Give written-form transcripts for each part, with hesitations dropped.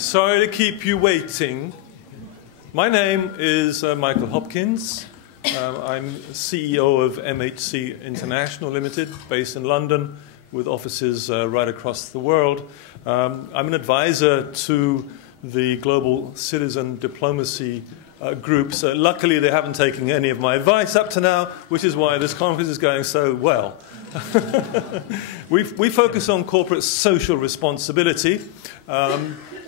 Sorry to keep you waiting. My name is Michael Hopkins. I'm CEO of MHC International Limited, based in London, with offices right across the world. I'm an advisor to the global citizen diplomacy groups. Luckily, they haven't taken any of my advice up to now, which is why this conference is going so well. We focus on corporate social responsibility,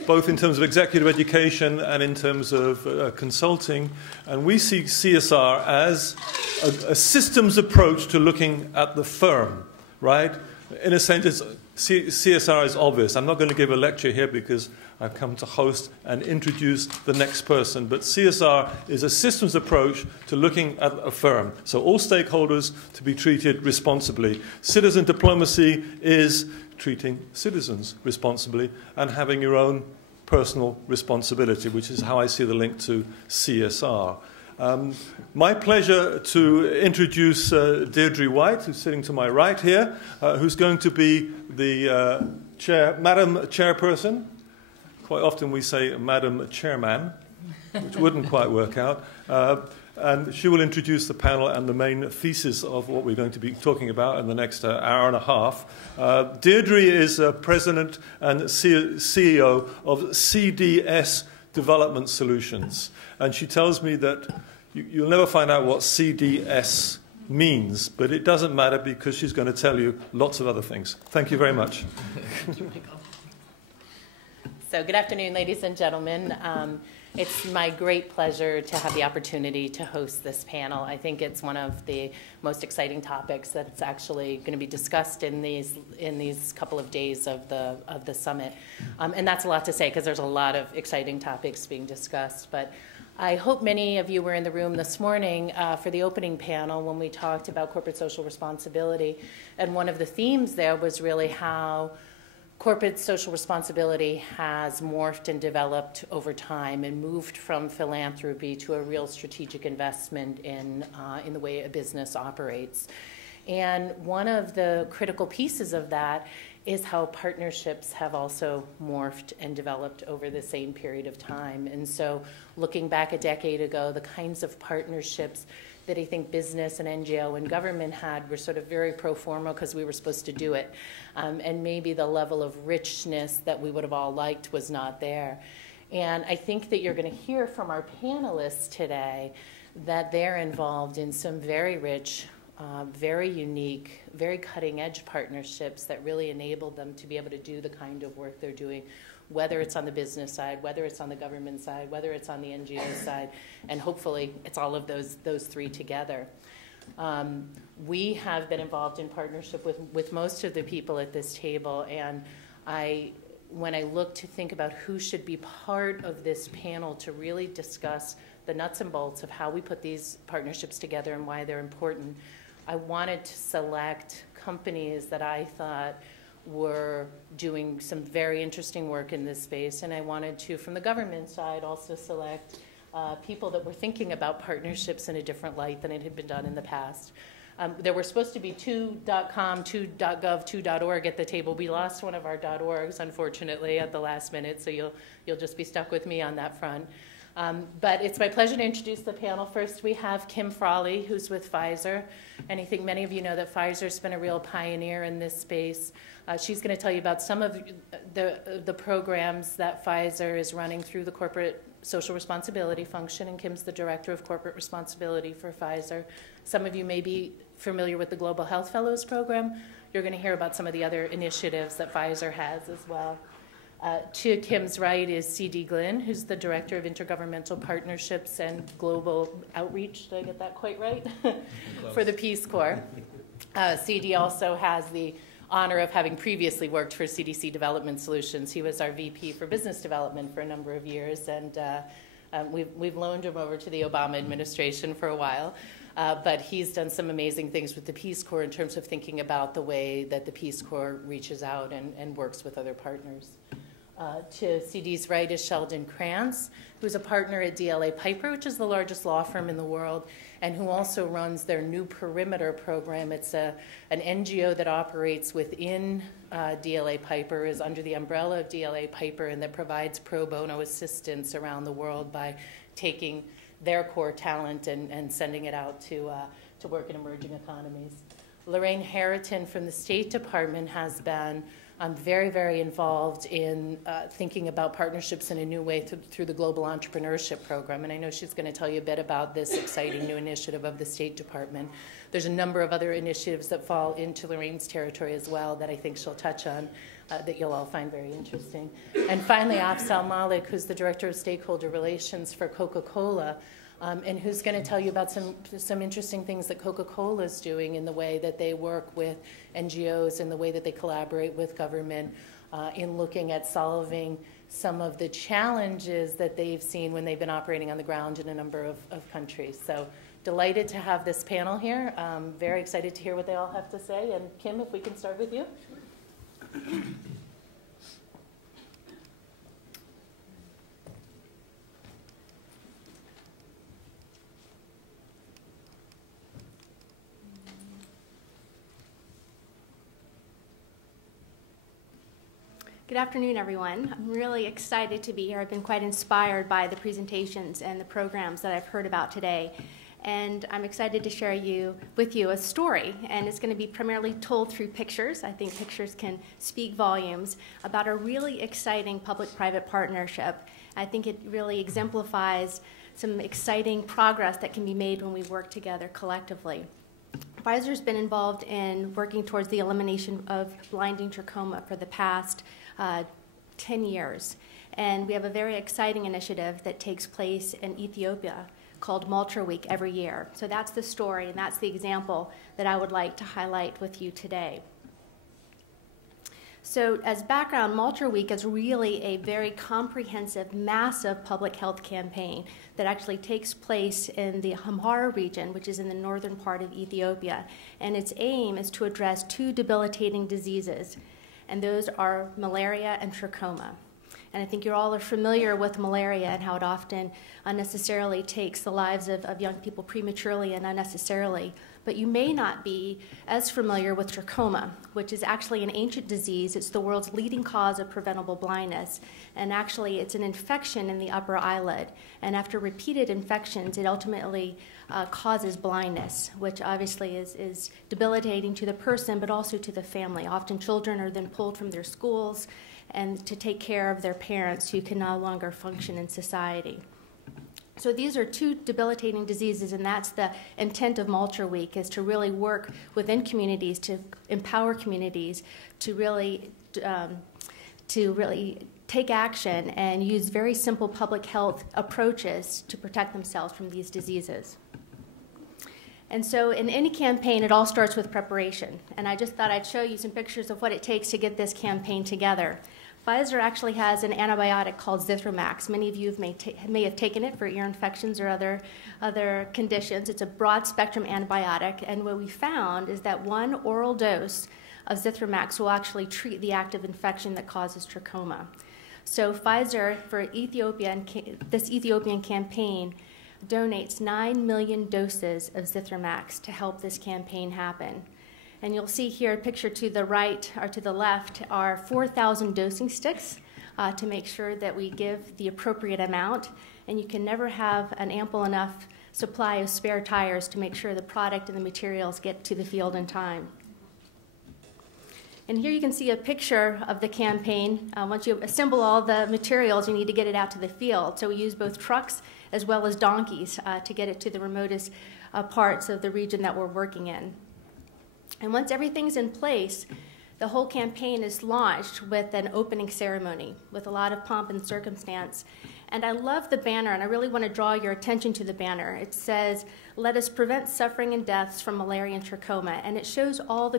both in terms of executive education and in terms of consulting. And we see CSR as a systems approach to looking at the firm, right? In a sense, CSR is obvious. I'm not going to give a lecture here because I've come to host and introduce the next person. But CSR is a systems approach to looking at a firm. So all stakeholders to be treated responsibly. Citizen diplomacy is treating citizens responsibly and having your own personal responsibility, which is how I see the link to CSR. My pleasure to introduce Deirdre White, who's sitting to my right here, who's going to be the Madam Chairperson. Quite often we say Madam Chairman, which wouldn't quite work out. And she will introduce the panel and the main thesis of what we're going to be talking about in the next hour and a half. Deirdre is President and CEO of CDS Development Solutions. And she tells me that you'll never find out what CDS means, but it doesn't matter because she's going to tell you lots of other things. Thank you very much. Thank you, Michael. So good afternoon, ladies and gentlemen. It's my great pleasure to have the opportunity to host this panel. I think it's one of the most exciting topics that's actually going to be discussed in these couple of days of the summit. And that's a lot to say because there's a lot of exciting topics being discussed. But I hope many of you were in the room this morning for the opening panel when we talked about corporate social responsibility. And one of the themes there was really how corporate social responsibility has morphed and developed over time and moved from philanthropy to a real strategic investment in the way a business operates. And one of the critical pieces of that is how partnerships have also morphed and developed over the same period of time. And so looking back a decade ago, the kinds of partnerships that I think business and NGO and government had were sort of very pro forma because we were supposed to do it. And maybe the level of richness that we would have all liked was not there. And I think that you're going to hear from our panelists today that they're involved in some very rich, very unique, very cutting-edge partnerships that really enabled them to be able to do the kind of work they're doing, whether it's on the business side, whether it's on the government side, whether it's on the NGO side, and hopefully it's all of those three together. We have been involved in partnership with most of the people at this table, and when I look to think about who should be part of this panel to really discuss the nuts and bolts of how we put these partnerships together and why they're important, I wanted to select companies that I thought were doing some very interesting work in this space, and I wanted to, from the government side, also select people that were thinking about partnerships in a different light than it had been done in the past. There were supposed to be two .com, two .gov, two .org at the table. We lost one of our .orgs, unfortunately, at the last minute, so you'll just be stuck with me on that front. But it's my pleasure to introduce the panel. First, we have Kim Frawley, who's with Pfizer. And I think many of you know that Pfizer's been a real pioneer in this space. She's going to tell you about some of the programs that Pfizer is running through the corporate social responsibility function, and Kim's the Director of Corporate Responsibility for Pfizer. Some of you may be familiar with the Global Health Fellows Program. You're going to hear about some of the other initiatives that Pfizer has as well. To Kim's right is C.D. Glin, who's the Director of Intergovernmental Partnerships and Global Outreach. Did I get that quite right? For the Peace Corps. C.D. also has the honor of having previously worked for CDC Development Solutions. He was our VP for Business Development for a number of years, and we've loaned him over to the Obama administration for a while. But he's done some amazing things with the Peace Corps in terms of thinking about the way that the Peace Corps reaches out and works with other partners. To CD's right is Sheldon Krantz, who's a partner at DLA Piper, which is the largest law firm in the world, and who also runs their New Perimeter program. It's an NGO that operates within DLA Piper, is under the umbrella of DLA Piper, and that provides pro bono assistance around the world by taking their core talent and sending it out to work in emerging economies. Lorraine Hariton from the State Department has been very, very involved in thinking about partnerships in a new way through the Global Entrepreneurship Program, and I know she's going to tell you a bit about this exciting new initiative of the State Department. There's a number of other initiatives that fall into Lorraine's territory as well that I think she'll touch on that you'll all find very interesting. And finally, Afzaal Malik, who's the Director of Stakeholder Relations for Coca-Cola, and who's going to tell you about some interesting things that Coca-Cola is doing in the way that they work with NGOs and the way that they collaborate with government in looking at solving some of the challenges that they've seen when they've been operating on the ground in a number of countries. So delighted to have this panel here. Very excited to hear what they all have to say. And Kim, if we can start with you. Good afternoon, everyone. I'm really excited to be here. I've been quite inspired by the presentations and the programs that I've heard about today. And I'm excited to share with you a story. And it's going to be primarily told through pictures. I think pictures can speak volumes about a really exciting public-private partnership. I think it really exemplifies some exciting progress that can be made when we work together collectively. Pfizer's been involved in working towards the elimination of blinding trachoma for the past 10 years. And we have a very exciting initiative that takes place in Ethiopia called Maltra Week every year. So that's the story, and that's the example that I would like to highlight with you today. So as background, Maltra Week is really a very comprehensive, massive public health campaign that actually takes place in the Amhara region, which is in the northern part of Ethiopia. And its aim is to address two debilitating diseases, and those are malaria and trachoma. And I think you all are familiar with malaria and how it often unnecessarily takes the lives of young people prematurely and unnecessarily. But you may not be as familiar with trachoma, which is actually an ancient disease. It's the world's leading cause of preventable blindness. And actually, it's an infection in the upper eyelid. And after repeated infections, it ultimately causes blindness, which obviously is debilitating to the person, but also to the family. Often children are then pulled from their schools and to take care of their parents who can no longer function in society. So these are two debilitating diseases, and that's the intent of Maltra Week, is to really work within communities, to empower communities to really take action and use very simple public health approaches to protect themselves from these diseases. And so in any campaign, it all starts with preparation. And I just thought I'd show you some pictures of what it takes to get this campaign together. Pfizer actually has an antibiotic called Zithromax. Many of you may have taken it for ear infections or other conditions. It's a broad-spectrum antibiotic, and what we found is that one oral dose of Zithromax will actually treat the active infection that causes trachoma. So Pfizer, for this Ethiopian campaign, donates 9 million doses of Zithromax to help this campaign happen. And you'll see here, picture to the right or to the left, are 4,000 dosing sticks to make sure that we give the appropriate amount. And you can never have an ample enough supply of spare tires to make sure the product and the materials get to the field in time. And here you can see a picture of the campaign. Once you assemble all the materials, you need to get it out to the field. So we use both trucks as well as donkeys to get it to the remotest parts of the region that we're working in. And once everything's in place, the whole campaign is launched with an opening ceremony with a lot of pomp and circumstance. And I love the banner, and I really want to draw your attention to the banner. It says, "Let us prevent suffering and deaths from malaria and trachoma." And it shows all the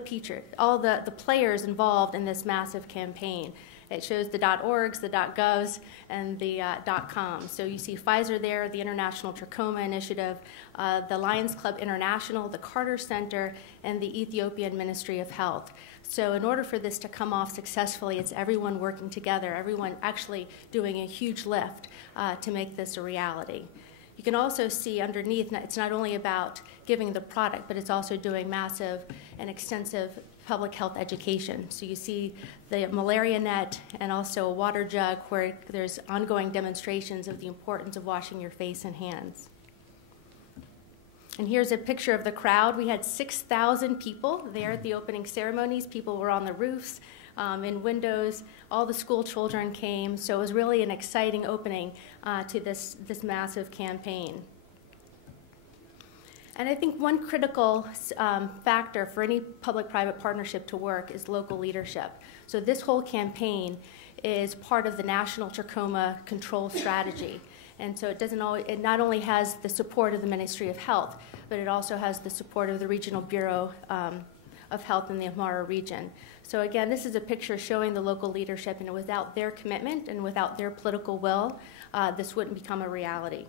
players involved in this massive campaign. It shows the .orgs, the .govs, and the .com. So you see Pfizer there, the International Trachoma Initiative, the Lions Club International, the Carter Center, and the Ethiopian Ministry of Health. So in order for this to come off successfully, it's everyone working together, everyone actually doing a huge lift to make this a reality. You can also see underneath, it's not only about giving the product, but it's also doing massive and extensive public health education. So you see the malaria net and also a water jug where there's ongoing demonstrations of the importance of washing your face and hands. And here's a picture of the crowd. We had 6,000 people there at the opening ceremonies. People were on the roofs, in windows. All the school children came. So it was really an exciting opening to this massive campaign. And I think one critical factor for any public-private partnership to work is local leadership. So this whole campaign is part of the National Trachoma Control Strategy. And so it not only has the support of the Ministry of Health, but it also has the support of the Regional Bureau of Health in the Amhara region. So again, this is a picture showing the local leadership, and without their commitment and without their political will, this wouldn't become a reality.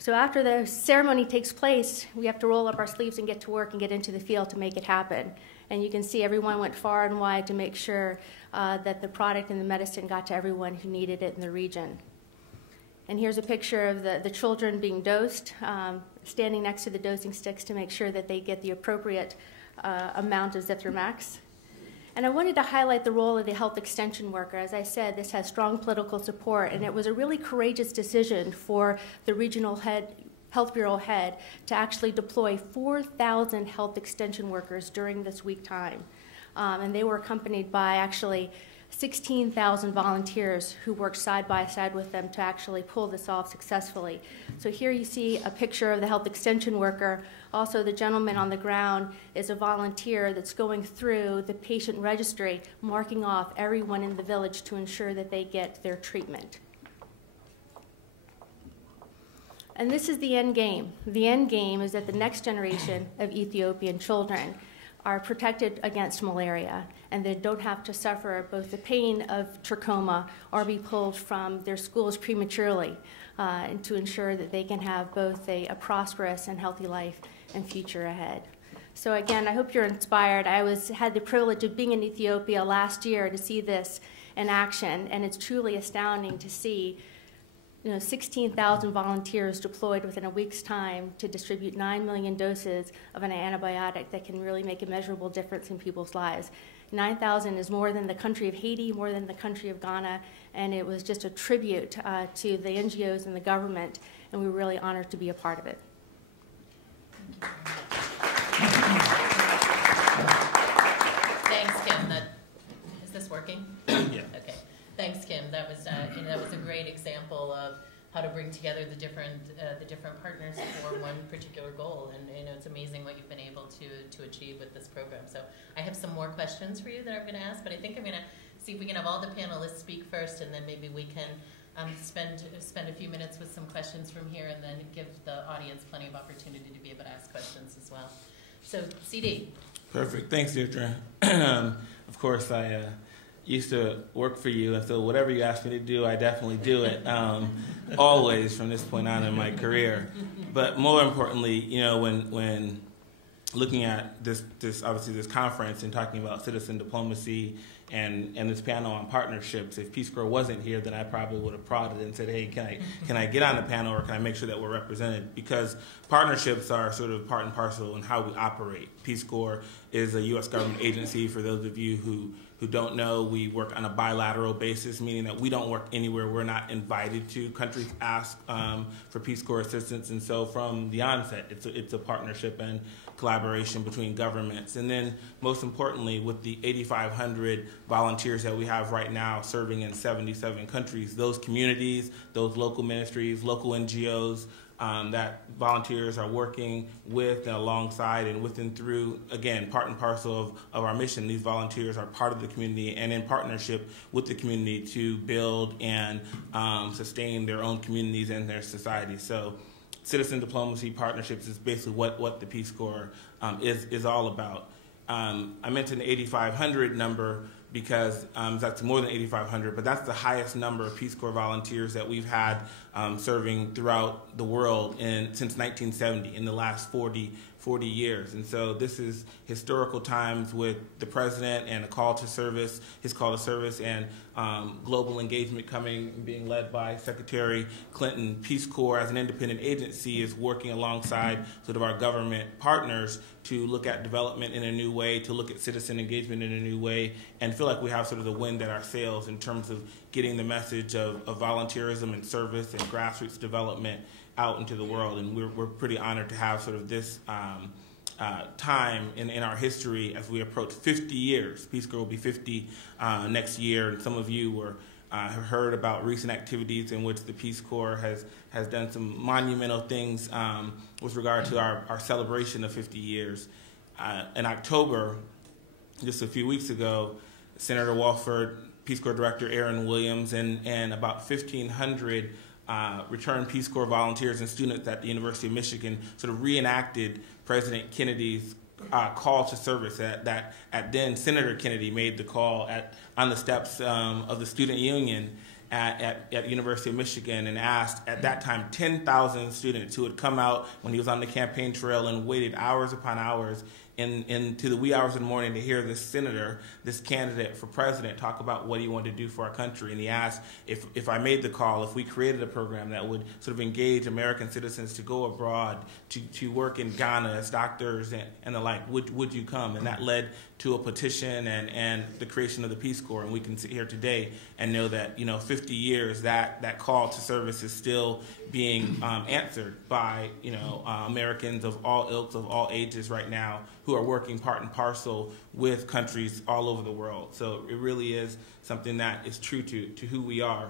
So after the ceremony takes place, we have to roll up our sleeves and get to work and get into the field to make it happen. And you can see everyone went far and wide to make sure that the product and the medicine got to everyone who needed it in the region. And here's a picture of the children being dosed, standing next to the dosing sticks to make sure that they get the appropriate amount of Zithromax. And I wanted to highlight the role of the health extension worker. As I said, this has strong political support, and it was a really courageous decision for the regional health bureau head to actually deploy 4,000 health extension workers during this week time. And they were accompanied by actually 16,000 volunteers who worked side by side with them to actually pull this off successfully. So here you see a picture of the health extension worker. Also, the gentleman on the ground is a volunteer that's going through the patient registry, marking off everyone in the village to ensure that they get their treatment. And this is the end game. The end game is that the next generation of Ethiopian children are protected against malaria, and they don't have to suffer both the pain of trachoma or be pulled from their schools prematurely, and to ensure that they can have both a prosperous and healthy life and future ahead. So again, I hope you're inspired. I had the privilege of being in Ethiopia last year to see this in action, and it's truly astounding to see 16,000 volunteers deployed within a week's time to distribute 9 million doses of an antibiotic that can really make a measurable difference in people's lives. 9,000 is more than the country of Haiti, more than the country of Ghana, and it was just a tribute to the NGOs and the government, and we were really honored to be a part of it. Thanks, Kim. Is this working? Yeah. Okay. Thanks, Kim. That was a great example of how to bring together the different partners for one particular goal, and it's amazing what you've been able to achieve with this program. So I have some more questions for you that I'm going to ask, but I think I'm going to see if we can have all the panelists speak first, and then maybe we can spend a few minutes with some questions from here, and then give the audience plenty of opportunity to be able to ask questions as well. So, CD. Perfect. Thanks, Deirdre. Of course, I used to work for you, and so whatever you ask me to do, I definitely do it, always from this point on in my career. But more importantly, when looking at this obviously this conference and talking about citizen diplomacy and this panel on partnerships, if Peace Corps wasn't here, then I probably would have prodded and said, hey, can I get on the panel, or can I make sure that we're represented? Because partnerships are sort of part and parcel in how we operate. Peace Corps is a U.S. government agency. For those of you who don't know, we work on a bilateral basis, meaning that we don't work anywhere we're not invited to. Countries ask for Peace Corps assistance, and so from the onset, it's a partnership and collaboration between governments. And then, most importantly, with the 8,500 volunteers that we have right now serving in 77 countries, those communities, those local ministries, local NGOs, that volunteers are working with and alongside and with and through, again, part and parcel of our mission. These volunteers are part of the community and in partnership with the community to build and sustain their own communities and their society. So citizen diplomacy partnerships is basically what the Peace Corps is all about. I mentioned the 8,500 number because that's more than 8,500, but that's the highest number of Peace Corps volunteers that we've had serving throughout the world since 1970, in the last 40 years. And so this is historical times with the president and his call to service, and global engagement coming and being led by Secretary Clinton. Peace Corps, as an independent agency, is working alongside sort of our government partners to look at development in a new way, to look at citizen engagement in a new way, and feel like we have sort of the wind at our sails in terms of getting the message of volunteerism and service and grassroots development out into the world. And we're pretty honored to have sort of this time in our history as we approach 50 years. Peace Corps will be 50 next year, and some of you have heard about recent activities in which the Peace Corps has done some monumental things with regard to our celebration of 50 years. In October, just a few weeks ago, Senator Walford, Peace Corps Director Aaron Williams, and about 1,500 returned Peace Corps volunteers and students at the University of Michigan sort of reenacted President Kennedy's call to service. That then Senator Kennedy made the call on the steps of the student union at University of Michigan, and asked at that time 10,000 students who had come out when he was on the campaign trail and waited hours upon hours into the wee hours of the morning to hear this senator, this candidate for president, talk about what he wanted to do for our country. And he asked if I made the call, if we created a program that would sort of engage American citizens to go abroad, to work in Ghana as doctors and the like, would you come? And that led to a petition and the creation of the Peace Corps. And we can sit here today and know that 50 years, that call to service is still being answered by Americans of all ilks, of all ages right now, who are working part and parcel with countries all over the world. So it really is something that is true to who we are.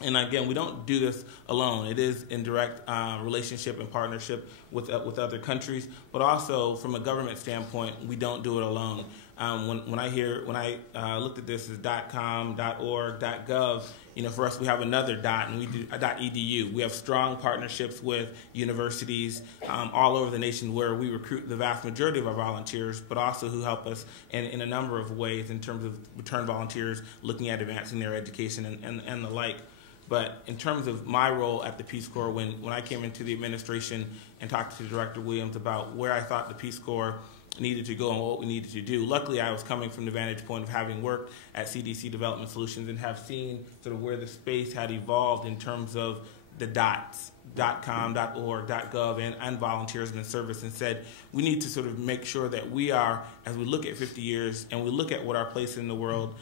And again, we don't do this alone. It is in direct relationship and partnership with other countries, but also from a government standpoint, we don't do it alone. When I looked at this as .com, .org, .gov, for us we have another dot, and we do .edu. We have strong partnerships with universities all over the nation where we recruit the vast majority of our volunteers, but also who help us in a number of ways in terms of return volunteers looking at advancing their education and the like. But in terms of my role at the Peace Corps, when I came into the administration and talked to Director Williams about where I thought the Peace Corps needed to go and what we needed to do, luckily I was coming from the vantage point of having worked at CDC Development Solutions and have seen sort of where the space had evolved in terms of the dots, .com, .org, .gov, and volunteerism and service, and said we need to sort of make sure that we are, as we look at 50 years and we look at what our place in the world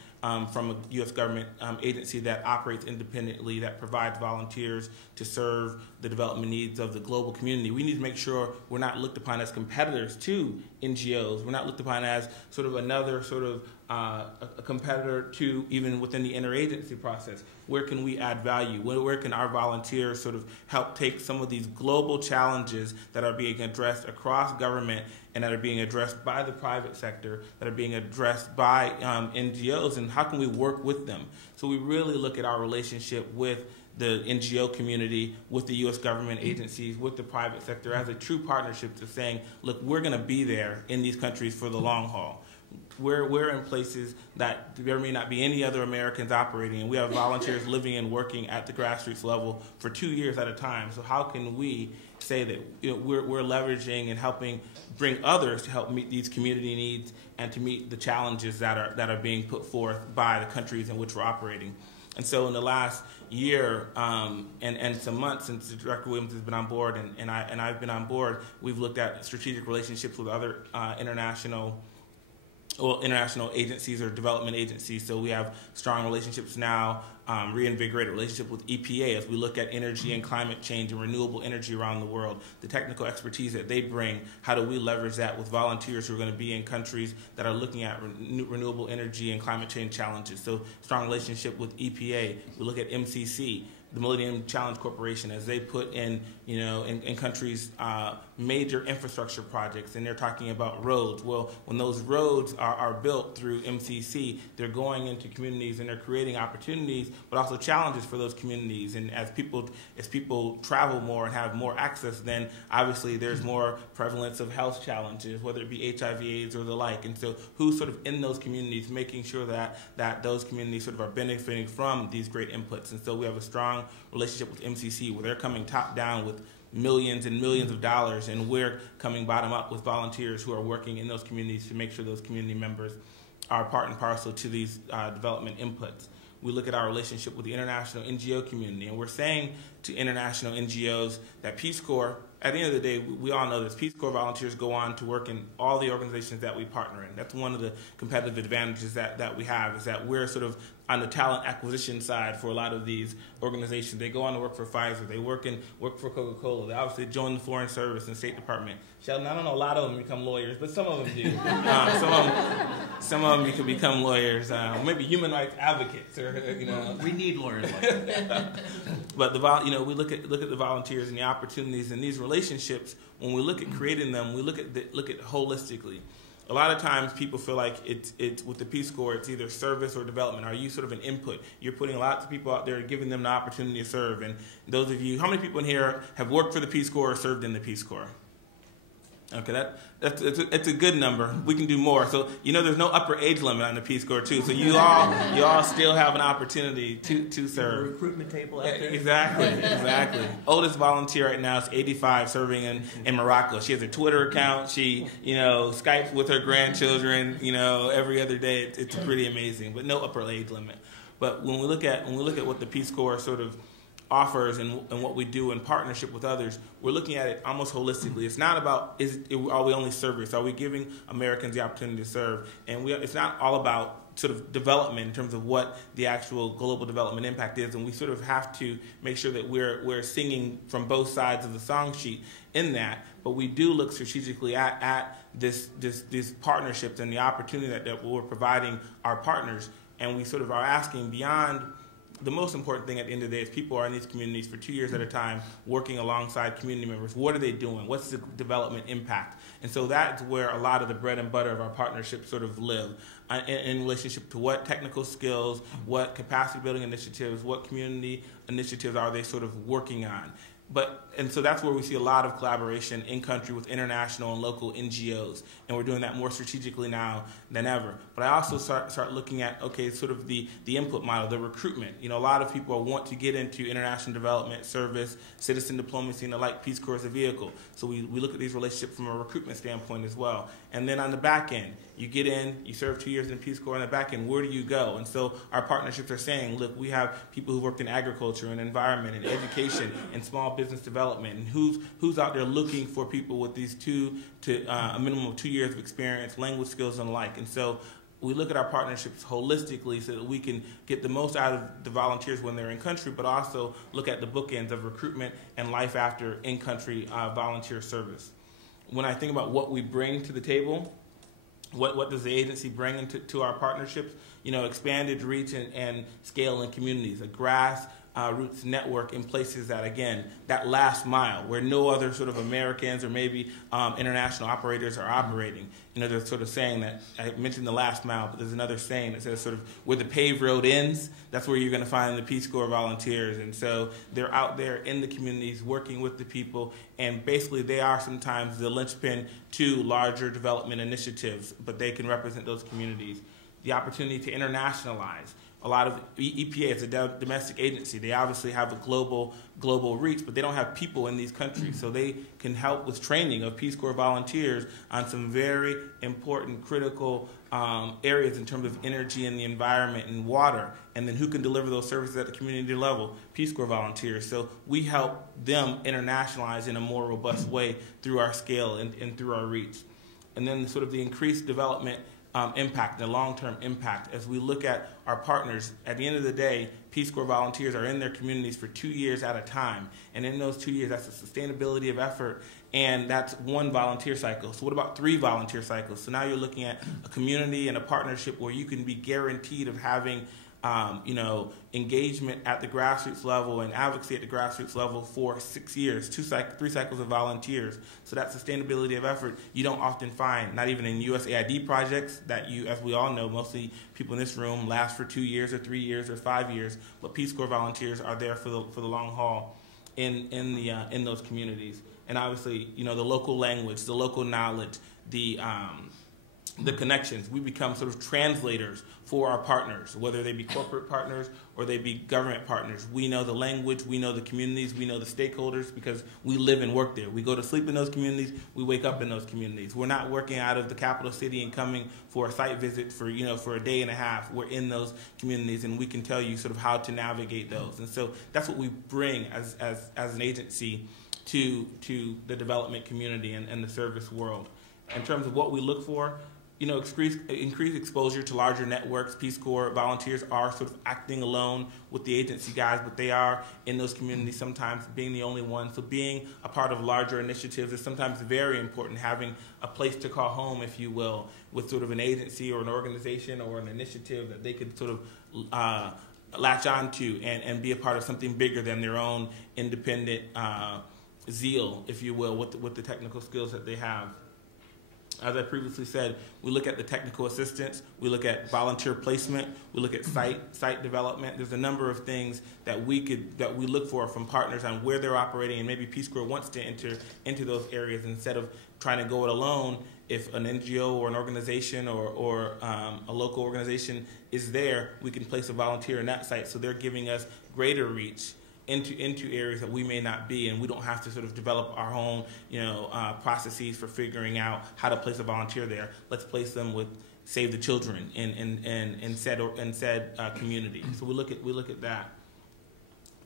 from a U.S. government agency that operates independently, that provides volunteers to serve the development needs of the global community, we need to make sure we're not looked upon as competitors to NGOs. We're not looked upon as sort of another sort of a competitor to even within the interagency process. Where can we add value? Where can our volunteers sort of help take some of these global challenges that are being addressed across government and that are being addressed by the private sector, that are being addressed by NGOs, and how can we work with them? So we really look at our relationship with the NGO community, with the U.S. government agencies, with the private sector as a true partnership to saying, look, we're going to be there in these countries for the long haul. We're in places that there may not be any other Americans operating, and we have volunteers living and working at the grassroots level for 2 years at a time. So how can we say that we're leveraging and helping bring others to help meet these community needs and to meet the challenges that are being put forth by the countries in which we're operating? And so in the last year and some months since Director Williams has been on board and I've been on board, we've looked at strategic relationships with other international agencies or development agencies. So we have strong relationships now, reinvigorated relationship with EPA as we look at energy and climate change and renewable energy around the world. The technical expertise that they bring, how do we leverage that with volunteers who are going to be in countries that are looking at renewable energy and climate change challenges? So strong relationship with EPA. We look at MCC. the Millennium Challenge Corporation, as they put in, in countries, major infrastructure projects, and they're talking about roads. Well, when those roads are built through MCC, they're going into communities and they're creating opportunities, but also challenges for those communities. And as people travel more and have more access, then obviously there's more prevalence of health challenges, whether it be HIV/AIDS or the like. And so who's sort of in those communities, making sure that those communities sort of are benefiting from these great inputs. And so we have a strong relationship with MCC where they're coming top down with millions and millions of dollars, and we're coming bottom up with volunteers who are working in those communities to make sure those community members are part and parcel to these development inputs. We look at our relationship with the international NGO community, and we're saying to international NGOs that Peace Corps, at the end of the day, we all know this, Peace Corps volunteers go on to work in all the organizations that we partner in. That's one of the competitive advantages that we have, is that we're sort of on the talent acquisition side for a lot of these organizations. They go on to work for Pfizer. They work for Coca-Cola. They obviously join the Foreign Service and State Department. Sheldon, I don't know a lot of them become lawyers, but some of them do. Some of them you can become lawyers, maybe human rights advocates, or We need lawyers like that. But we look at the volunteers and the opportunities and these relationships. When we look at creating them, we look at holistically. A lot of times people feel like it's with the Peace Corps, it's either service or development. Are you sort of an input? You're putting lots of people out there, giving them the opportunity to serve. And those of you, how many people in here have worked for the Peace Corps or served in the Peace Corps? Okay, it's a good number. We can do more. So there's no upper age limit on the Peace Corps too. So you all still have an opportunity to serve. Recruitment table out there. Exactly. Oldest volunteer right now is 85, serving in Morocco. She has a Twitter account. She Skypes with her grandchildren. Every other day. It's pretty amazing. But no upper age limit. But when we look at what the Peace Corps sort of offers and what we do in partnership with others, we're looking at it almost holistically. It's not about are we only service? Are we giving Americans the opportunity to serve? And it's not all about sort of development in terms of what the actual global development impact is. And we sort of have to make sure that we're singing from both sides of the song sheet in that. But we do look strategically at these partnerships and the opportunity that we're providing our partners. And we sort of are asking beyond. The most important thing at the end of the day is people are in these communities for 2 years at a time working alongside community members. What are they doing? What's the development impact? And so that's where a lot of the bread and butter of our partnership sort of live in relationship to what technical skills, what capacity building initiatives, what community initiatives are they sort of working on. And so that's where we see a lot of collaboration in country with international and local NGOs, and we're doing that more strategically now than ever. But I also start looking at, sort of the input model, the recruitment. A lot of people want to get into international development, service, citizen diplomacy, and the like. Peace Corps as a vehicle. So we look at these relationships from a recruitment standpoint as well. And then on the back end, you get in, you serve 2 years in Peace Corps. On the back end, where do you go? And so our partnerships are saying, look, we have people who worked in agriculture and environment and education and small business development, and who's out there looking for people with these a minimum of 2 years of experience, language skills, and the like. And so we look at our partnerships holistically so that we can get the most out of the volunteers when they're in country, but also look at the bookends of recruitment and life after in-country volunteer service. When I think about what we bring to the table, what does the agency bring into our partnerships? Expanded reach and scale in communities, a grassroots network in places that, again, that last mile where no other sort of Americans or maybe international operators are operating. They're sort of saying that, I mentioned the last mile, but there's another saying that says sort of where the paved road ends, that's where you're going to find the Peace Corps volunteers. And so they're out there in the communities working with the people, and basically they are sometimes the linchpin to larger development initiatives, but they can represent those communities. The opportunity to internationalize. A lot of EPA is a domestic agency. They obviously have a global reach, but they don't have people in these countries. So they can help with training of Peace Corps volunteers on some very important, critical areas in terms of energy and the environment and water. And then who can deliver those services at the community level? Peace Corps volunteers. So we help them internationalize in a more robust way through our scale and through our reach. And then sort of the increased development impact, the long-term impact. As we look at our partners, at the end of the day, Peace Corps volunteers are in their communities for 2 years at a time. And in those 2 years, that's the sustainability of effort, and that's one volunteer cycle. So what about 3 volunteer cycles? So now you're looking at a community and a partnership where you can be guaranteed of having engagement at the grassroots level and advocacy at the grassroots level for 6 years, 3 cycles of volunteers. So that sustainability of effort you don't often find, not even in USAID projects that you, as we all know, mostly people in this room last for 2 years or 3 years or 5 years, but Peace Corps volunteers are there for the long haul in those communities. And obviously, the local language, the local knowledge, the connections. We become sort of translators for our partners, whether they be corporate partners or they be government partners. We know the language, we know the communities, we know the stakeholders because we live and work there. We go to sleep in those communities, we wake up in those communities. We're not working out of the capital city and coming for a site visit for a day and a half. We're in those communities and we can tell you sort of how to navigate those. And so that's what we bring as an agency to the development community and the service world. In terms of what we look for, increased exposure to larger networks. Peace Corps volunteers are sort of acting alone with the agency guys, but they are in those communities sometimes being the only one. So being a part of larger initiatives is sometimes very important, having a place to call home, if you will, with sort of an agency or an organization or an initiative that they could sort of latch onto and be a part of something bigger than their own independent zeal, if you will, with the technical skills that they have. As I previously said, we look at the technical assistance, we look at volunteer placement, we look at site development. There's a number of things that we look for from partners on where they're operating, and maybe Peace Corps wants to enter into those areas instead of trying to go it alone. If an NGO or an organization or a local organization is there, we can place a volunteer in that site, so they're giving us greater reach into areas that we may not be, and we don't have to sort of develop our own processes for figuring out how to place a volunteer there. Let's place them with Save the Children in said community. So we look at that.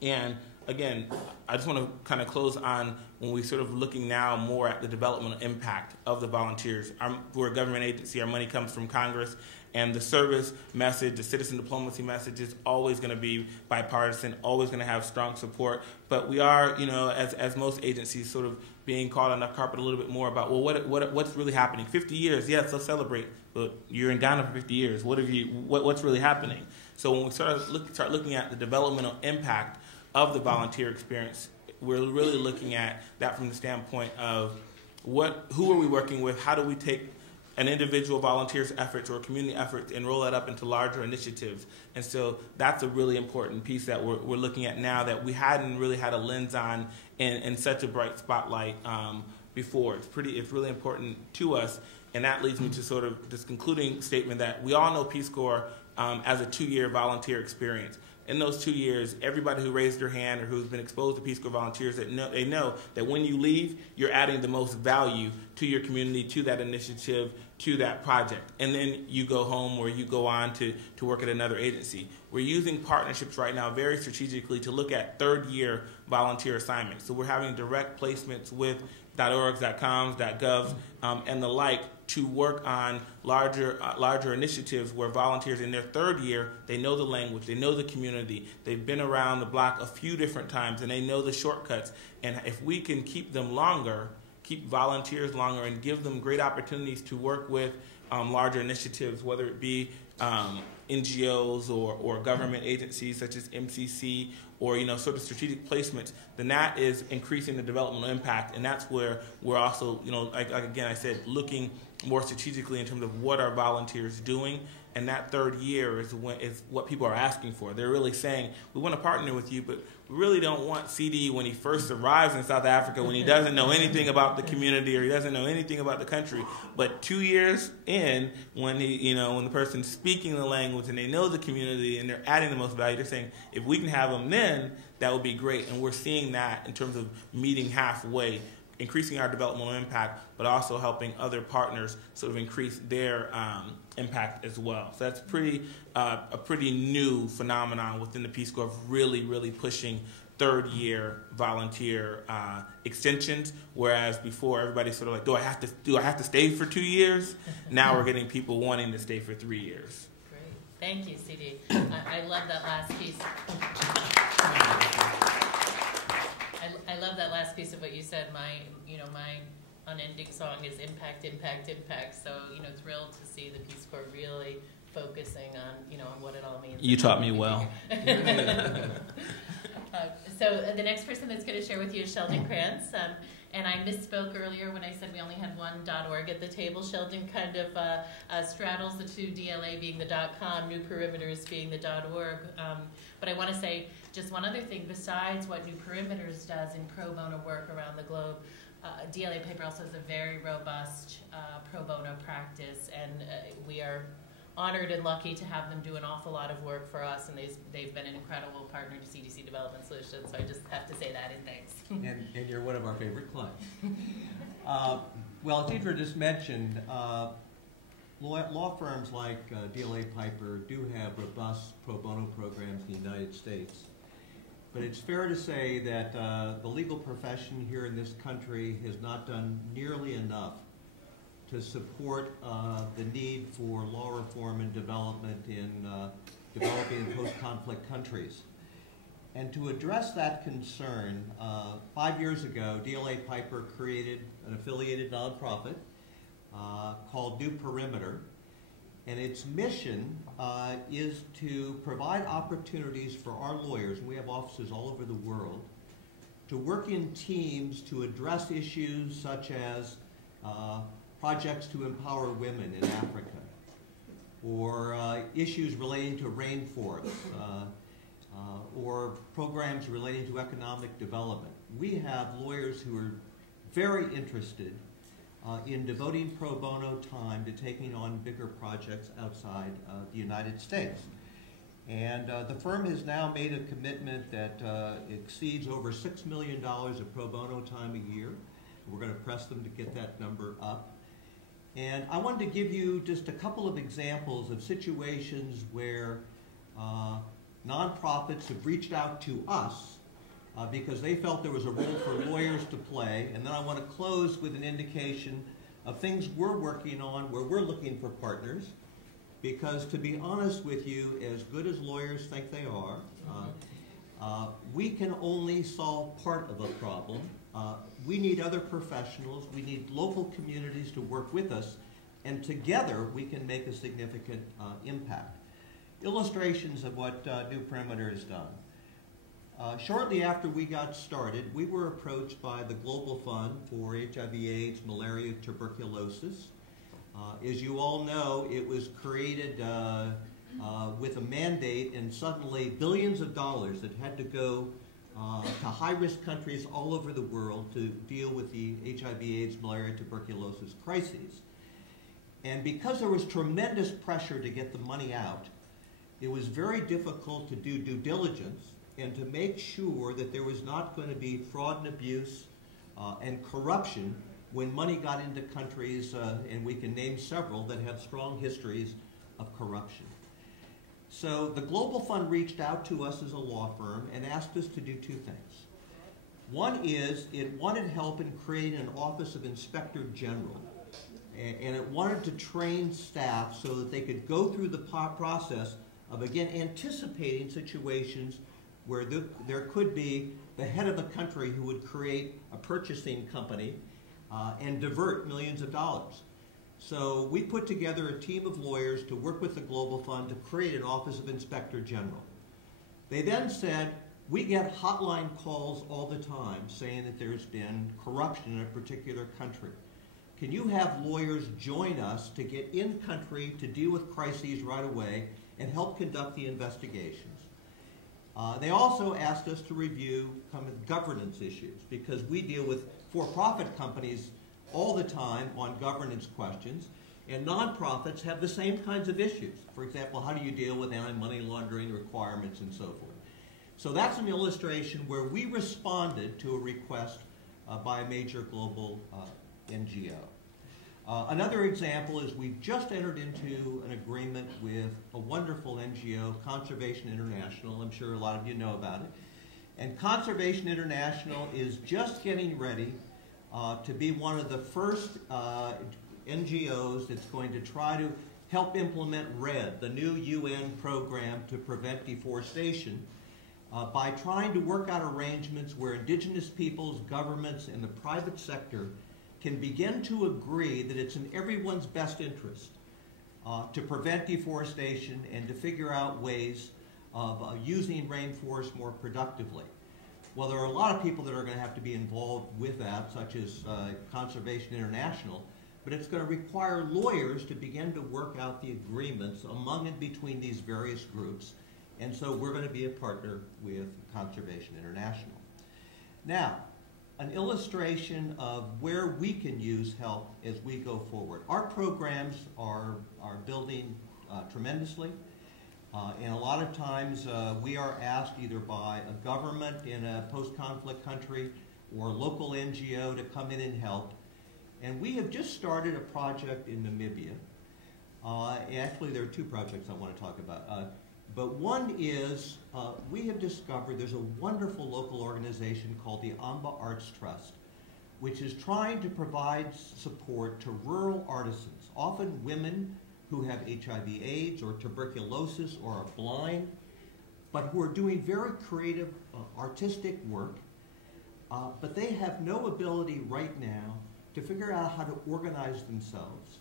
And again, I just want to kind of close on when we're sort of looking now more at the developmental impact of the volunteers. We're a government agency. Our money comes from Congress. And the service message, the citizen diplomacy message is always going to be bipartisan, always going to have strong support. But we are, as most agencies, sort of being caught on the carpet a little bit more about, well, what's really happening? 50 years, yes, let's celebrate. But you're in Ghana for 50 years. What's really happening? So when we start looking at the developmental impact of the volunteer experience, we're really looking at that from the standpoint of who are we working with? How do we take an individual volunteer's efforts or community efforts and roll that up into larger initiatives? And so that's a really important piece that we're looking at now that we hadn't really had a lens on in such a bright spotlight before. It's really important to us, and that leads me to sort of this concluding statement that we all know Peace Corps as a 2-year volunteer experience. In those 2 years, everybody who raised their hand or who's been exposed to Peace Corps volunteers, they know that when you leave, you're adding the most value to your community, to that initiative, to that project. And then you go home or you go on to work at another agency. We're using partnerships right now very strategically to look at 3rd-year volunteer assignments. So we're having direct placements with .orgs, .coms, .govs, and the like to work on larger initiatives where volunteers in their 3rd year, they know the language, they know the community, they've been around the block a few different times, and they know the shortcuts. And if we can keep them longer, keep volunteers longer, and give them great opportunities to work with larger initiatives, whether it be NGOs or government agencies such as MCC or sort of strategic placements, then that is increasing the developmental impact, and that's where we're also like again I said, looking more strategically in terms of what are volunteers doing. And that 3rd year is what people are asking for. They're really saying, we want to partner with you, but we really don't want CD when he first arrives in South Africa, when he doesn't know anything about the community or he doesn't know anything about the country. But 2 years in, when when the person's speaking the language and they know the community and they're adding the most value, they're saying, if we can have them then, that would be great. And we're seeing that in terms of meeting halfway, increasing our developmental impact, but also helping other partners sort of increase their impact as well. So that's a pretty new phenomenon within the Peace Corps of really, really pushing 3rd-year volunteer extensions, whereas before everybody sort of like, do I have to stay for 2 years? Now we're getting people wanting to stay for 3 years. Great, thank you, CD. I love that last piece. I love that last piece of what you said. My unending song is impact, impact, impact. So, thrilled to see the Peace Corps really focusing on, on what it all means. You taught me well. So the next person that's going to share with you is Sheldon Krantz. And I misspoke earlier when I said we only had one .org at the table. Sheldon kind of straddles the two, DLA being the .com, New Perimeters being the .org. But I want to say just one other thing. Besides what New Perimeters does in pro bono work around the globe, DLA Paper also has a very robust pro bono practice, and we are honored and lucky to have them do an awful lot of work for us, and they've been an incredible partner to CDC Development Solutions, so I just have to say that in thanks. And you're one of our favorite clients. Well, Deirdre just mentioned, law firms like DLA Piper do have robust pro bono programs in the United States. But it's fair to say that the legal profession here in this country has not done nearly enough to support the need for law reform and development in developing and post-conflict countries. And to address that concern, 5 years ago, DLA Piper created an affiliated nonprofit called New Perimeter. And its mission is to provide opportunities for our lawyers, and we have offices all over the world, to work in teams to address issues such as projects to empower women in Africa, or issues relating to rainforests, or programs relating to economic development. We have lawyers who are very interested in devoting pro bono time to taking on bigger projects outside the United States. And the firm has now made a commitment that exceeds over $6 million of pro bono time a year. We're going to press them to get that number up. And I wanted to give you just a couple of examples of situations where nonprofits have reached out to us because they felt there was a role for lawyers to play. And then I want to close with an indication of things we're working on where we're looking for partners. Because to be honest with you, as good as lawyers think they are, we can only solve part of a problem. We need other professionals. We need local communities to work with us. And together, we can make a significant impact. Illustrations of what New Perimeter has done. Shortly after we got started, we were approached by the Global Fund for HIV/AIDS, malaria, tuberculosis. As you all know, it was created with a mandate, and suddenly billions of dollars that had to go to high-risk countries all over the world to deal with the HIV/AIDS, malaria, tuberculosis crises. And because there was tremendous pressure to get the money out, it was very difficult to do due diligence and to make sure that there was not going to be fraud and abuse and corruption when money got into countries, and we can name several that have strong histories of corruption. So the Global Fund reached out to us as a law firm and asked us to do two things. One is it wanted help in creating an Office of Inspector General, and it wanted to train staff so that they could go through the process of, again, anticipating situations where there could be the head of a country who would create a purchasing company and divert millions of dollars. So we put together a team of lawyers to work with the Global Fund to create an Office of Inspector General. They then said, we get hotline calls all the time saying that there's been corruption in a particular country. Can you have lawyers join us to get in country to deal with crises right away and help conduct the investigations? They also asked us to review governance issues because we deal with for-profit companies all the time on governance questions, and nonprofits have the same kinds of issues. For example, how do you deal with anti-money laundering requirements and so forth? So that's an illustration where we responded to a request by a major global NGO. Another example is we've just entered into an agreement with a wonderful NGO, Conservation International. I'm sure a lot of you know about it. And Conservation International is just getting ready to be one of the first NGOs that's going to try to help implement RED, the new UN program to prevent deforestation, by trying to work out arrangements where indigenous peoples, governments, and the private sector can begin to agree that it's in everyone's best interest to prevent deforestation and to figure out ways of using rainforests more productively. Well, there are a lot of people that are going to have to be involved with that, such as Conservation International, but it's going to require lawyers to begin to work out the agreements among and between these various groups, and so we're going to be a partner with Conservation International. Now, an illustration of where we can use help as we go forward. Our programs are building tremendously. And a lot of times we are asked either by a government in a post-conflict country or a local NGO to come in and help. And we have just started a project in Namibia. Actually, there are two projects I want to talk about. But one is we have discovered there's a wonderful local organization called the Amba Arts Trust, which is trying to provide support to rural artisans, often women who have HIV/AIDS or tuberculosis or are blind, but who are doing very creative, artistic work, but they have no ability right now to figure out how to organize themselves,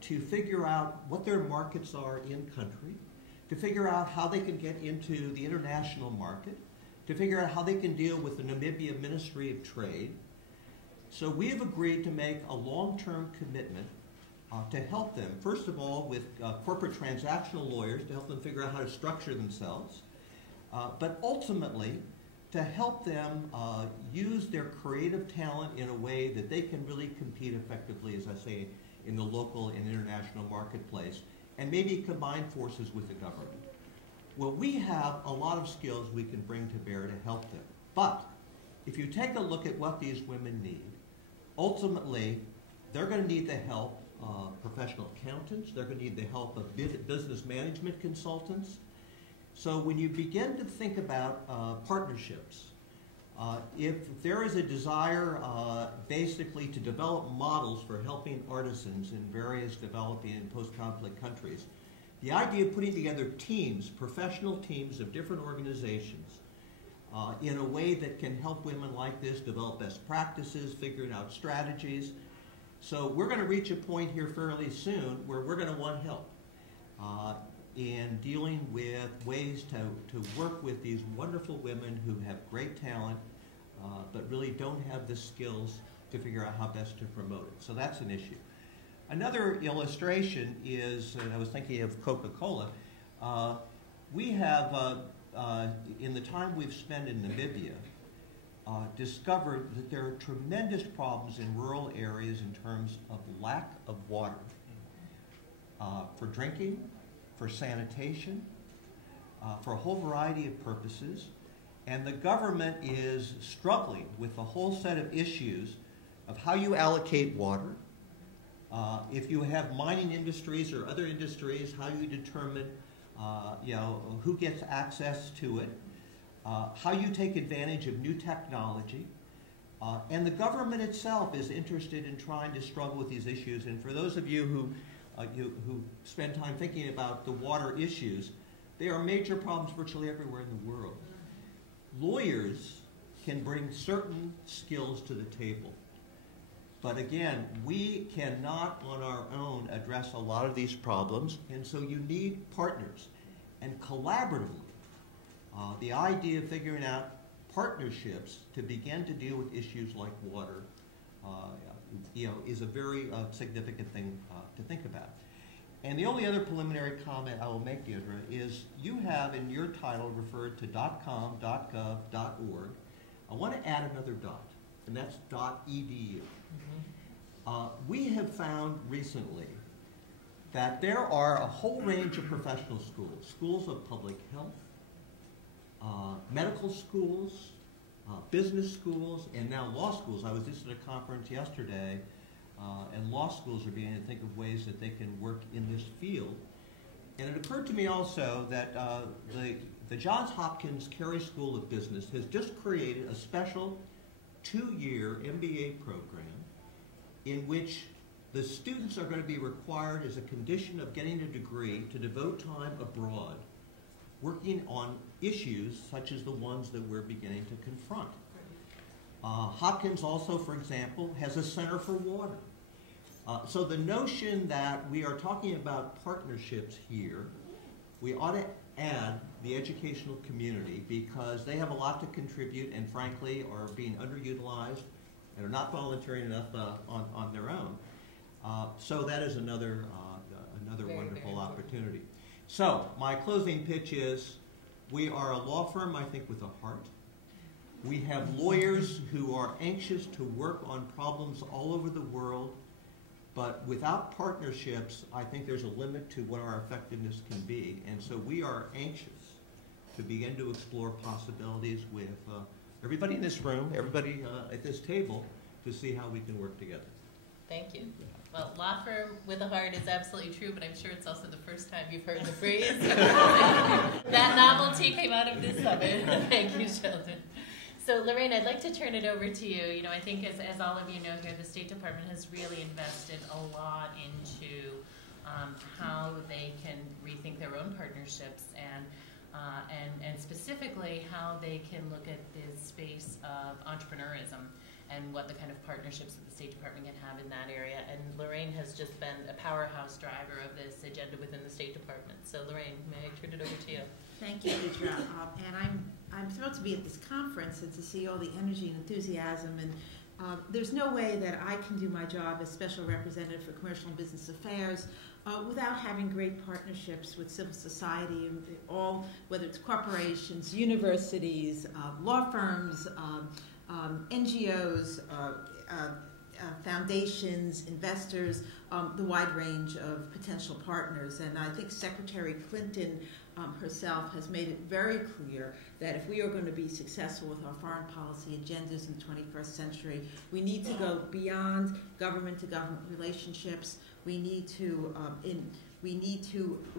to figure out what their markets are in country, to figure out how they can get into the international market, to figure out how they can deal with the Namibia Ministry of Trade. So we have agreed to make a long-term commitment to help them, first of all, with corporate transactional lawyers to help them figure out how to structure themselves, but ultimately to help them use their creative talent in a way that they can really compete effectively, as I say, in the local and international marketplace, and maybe combine forces with the government. Well, we have a lot of skills we can bring to bear to help them. But if you take a look at what these women need, ultimately, they're going to need the help of professional accountants. They're going to need the help of business management consultants. So when you begin to think about partnerships, if there is a desire basically to develop models for helping artisans in various developing and post-conflict countries, the idea of putting together teams, professional teams of different organizations, in a way that can help women like this develop best practices, figuring out strategies. So we're going to reach a point here fairly soon where we're going to want help in dealing with ways to work with these wonderful women who have great talent, but really don't have the skills to figure out how best to promote it. So that's an issue. Another illustration is, and I was thinking of Coca-Cola, we have, in the time we've spent in Namibia, discovered that there are tremendous problems in rural areas in terms of lack of water for drinking, for sanitation, for a whole variety of purposes. And the government is struggling with a whole set of issues of how you allocate water, if you have mining industries or other industries, how you determine who gets access to it, how you take advantage of new technology, and the government itself is interested in trying to struggle with these issues. And for those of you who spend time thinking about the water issues, they are major problems virtually everywhere in the world. Lawyers can bring certain skills to the table. But again, we cannot on our own address a lot of these problems, and so you need partners. And collaboratively, the idea of figuring out partnerships to begin to deal with issues like water is a very significant thing to think about. And the only other preliminary comment I will make, Deirdre, is you have in your title referred to .com, .gov, .org. I want to add another dot, and that's .edu. We have found recently that there are a whole range of professional schools, schools of public health, medical schools, business schools, and now law schools. I was just at a conference yesterday, and law schools are beginning to think of ways that they can work in this field. And it occurred to me also that the Johns Hopkins Carey School of Business has just created a special 2-year MBA program in which the students are going to be required as a condition of getting a degree to devote time abroad working on issues such as the ones that we're beginning to confront. Hopkins also, for example, has a Center for Water. So the notion that we are talking about partnerships here, we ought to add the educational community because they have a lot to contribute and frankly are being underutilized and are not volunteering enough on their own. So that is another Very, wonderful very opportunity. So my closing pitch is we are a law firm, I think, with a heart. We have lawyers who are anxious to work on problems all over the world, but without partnerships, I think there's a limit to what our effectiveness can be. And so we are anxious to begin to explore possibilities with everybody in this room, everybody at this table, to see how we can work together. Thank you. Well, law firm with a heart is absolutely true, but I'm sure it's also the first time you've heard the phrase. That novelty came out of this summit. Thank you, Sheldon. So, Lorraine, I'd like to turn it over to you. You know, I think as all of you know here, the State Department has really invested a lot into how they can rethink their own partnerships and specifically how they can look at the space of entrepreneurism and what the kind of partnerships that the State Department can have in that area. And Lorraine has just been a powerhouse driver of this agenda within the State Department. So, Lorraine, may I turn it over to you? Thank you, Deirdre. And I'm thrilled to be at this conference and to see all the energy and enthusiasm. And there's no way that I can do my job as Special Representative for Commercial and Business Affairs without having great partnerships with civil society, and all, whether it's corporations, universities, law firms, NGOs, foundations, investors, the wide range of potential partners. And I think Secretary Clinton herself has made it very clear that if we are going to be successful with our foreign policy agendas in the 21st century, we need to go beyond government-to-government relationships. We need to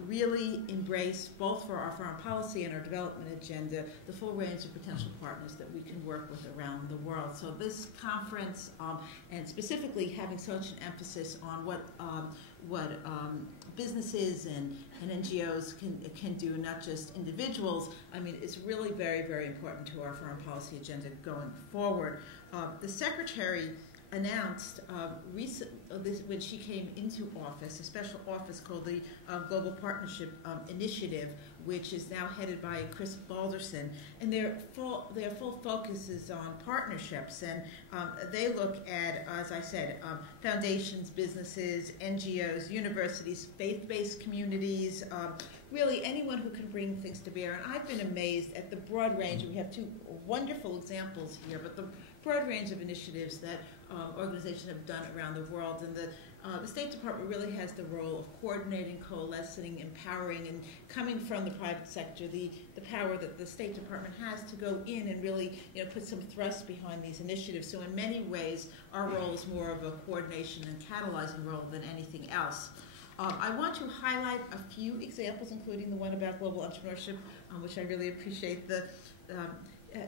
really embrace, both for our foreign policy and our development agenda, the full range of potential partners that we can work with around the world. So this conference, and specifically having such an emphasis on what businesses and NGOs can do, not just individuals, I mean, it's really very, very important to our foreign policy agenda going forward. The Secretary announced when she came into office, a special office called the Global Partnership Initiative, which is now headed by Chris Balderson, and their full focus is on partnerships, and they look at, as I said, foundations, businesses, NGOs, universities, faith-based communities, really anyone who can bring things to bear. And I've been amazed at the broad range. We have two wonderful examples here, but the broad range of initiatives that organizations have done around the world. And the State Department really has the role of coordinating, coalescing, empowering, and coming from the private sector, the power that the State Department has to go in and really put some thrust behind these initiatives. So in many ways, our role is more of a coordination and catalyzing role than anything else. I want to highlight a few examples, including the one about global entrepreneurship, which I really appreciate.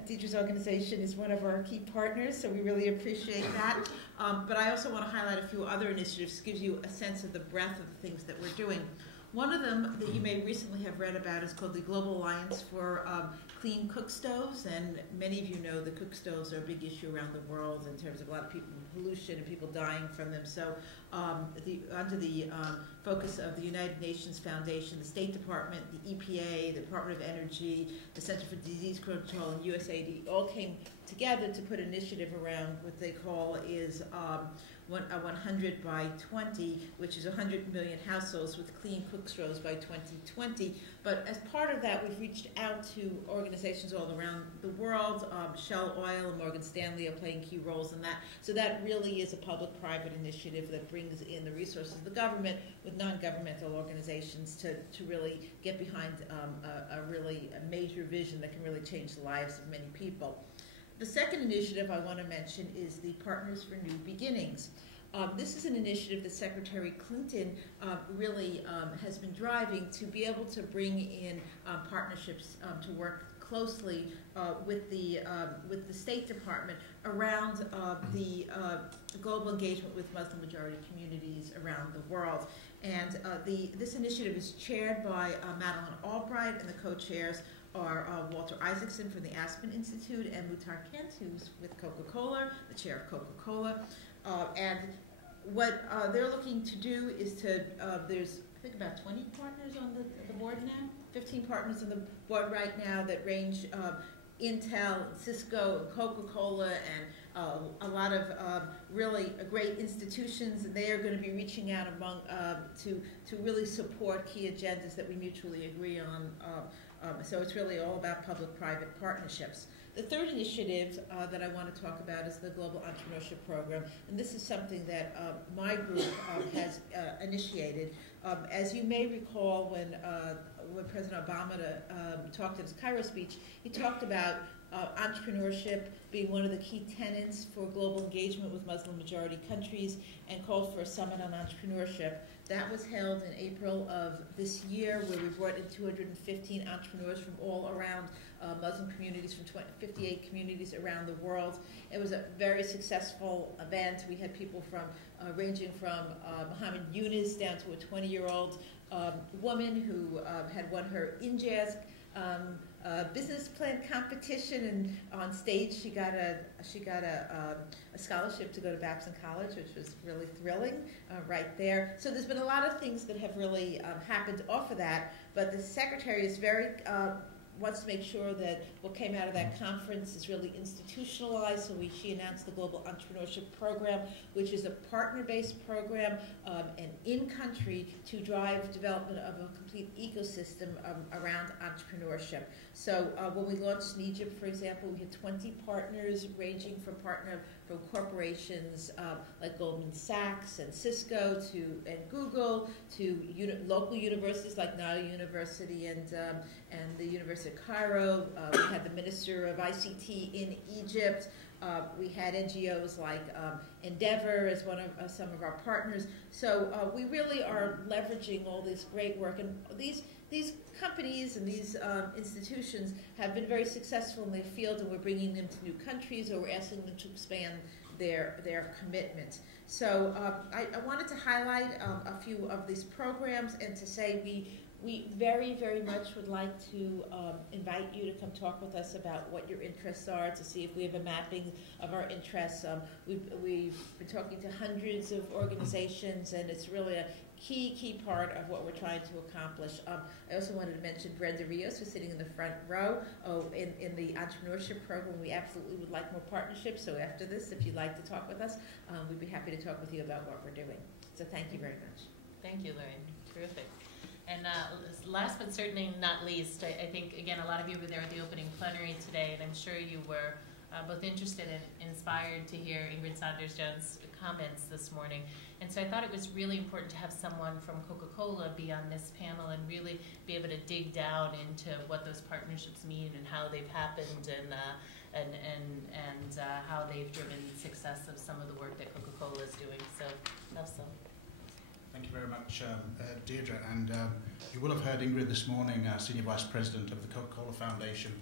Deirdre's organization is one of our key partners, so we really appreciate that. But I also want to highlight a few other initiatives to give you a sense of the breadth of the things that we're doing. One of them that you may recently have read about is called the Global Alliance for Clean Cook Stoves, and many of you know that cook stoves are a big issue around the world in terms of a lot of people pollution and people dying from them. So under the focus of the United Nations Foundation, the State Department, the EPA, the Department of Energy, the Center for Disease Control, and USAID all came together to put an initiative around what they call is 100 by 20, which is 100 million households with clean cook stoves by 2020. But as part of that, we've reached out to organizations all around the world. Shell Oil and Morgan Stanley are playing key roles in that. So that really is a public-private initiative that brings in the resources of the government with non-governmental organizations to really get behind a major vision that can really change the lives of many people. The second initiative I want to mention is the Partners for New Beginnings. This is an initiative that Secretary Clinton really has been driving to be able to bring in partnerships to work closely with the State Department around the global engagement with Muslim-majority communities around the world. And this initiative is chaired by Madeleine Albright, and the co-chairs are Walter Isaacson from the Aspen Institute and Muhtar Kent, who's with Coca-Cola, the chair of Coca-Cola. And what they're looking to do is to, there's I think about 20 partners on the board now, 15 partners on the board right now that range Intel, Cisco, Coca-Cola, and a lot of really great institutions, and they are going to be reaching out among to really support key agendas that we mutually agree on. So it's really all about public-private partnerships. The third initiative that I want to talk about is the Global Entrepreneurship Program, and this is something that my group has initiated. As you may recall, when President Obama talked at his Cairo speech, he talked about entrepreneurship being one of the key tenets for global engagement with Muslim-majority countries, and called for a summit on entrepreneurship. That was held in April of this year, where we brought in 215 entrepreneurs from all around Muslim communities, from 58 communities around the world. It was a very successful event. We had people from ranging from Muhammad Yunus down to a 20-year-old woman who had won her INJAZ business plan competition, and on stage she got a scholarship to go to Babson College, which was really thrilling right there. So there's been a lot of things that have really happened off of that, but the Secretary is very wants to make sure that what came out of that conference is really institutionalized. So she announced the Global Entrepreneurship Program, which is a partner-based program and in-country to drive development of a complete ecosystem around entrepreneurship. So when we launched in Egypt, for example, we had 20 partners ranging from corporations like Goldman Sachs and Cisco and Google to local universities like Nile University and the University of Cairo. We had the Minister of ICT in Egypt. We had NGOs like Endeavor as one of some of our partners. So we really are leveraging all this great work, and these companies and these institutions have been very successful in their field, and we're bringing them to new countries, or we're asking them to expand their commitment. So I wanted to highlight a few of these programs and to say we very, very much would like to invite you to come talk with us about what your interests are, to see if we have a mapping of our interests. We've been talking to hundreds of organizations, and it's really a key part of what we're trying to accomplish. I also wanted to mention Brenda Rios, who's sitting in the front row in the entrepreneurship program. We absolutely would like more partnerships, so after this, if you'd like to talk with us, we'd be happy to talk with you about what we're doing. So thank you very much. Thank you, Lorraine. Terrific. And last but certainly not least, I think, again, a lot of you were there at the opening plenary today, and I'm sure you were both interested and inspired to hear Ingrid Saunders-Jones' comments this morning. And so I thought it was really important to have someone from Coca-Cola be on this panel and really be able to dig down into what those partnerships mean and how they've happened and how they've driven the success of some of the work that Coca-Cola is doing. So, Afzaal. Thank you very much, Deirdre. And you will have heard Ingrid this morning, Senior Vice President of the Coca-Cola Foundation,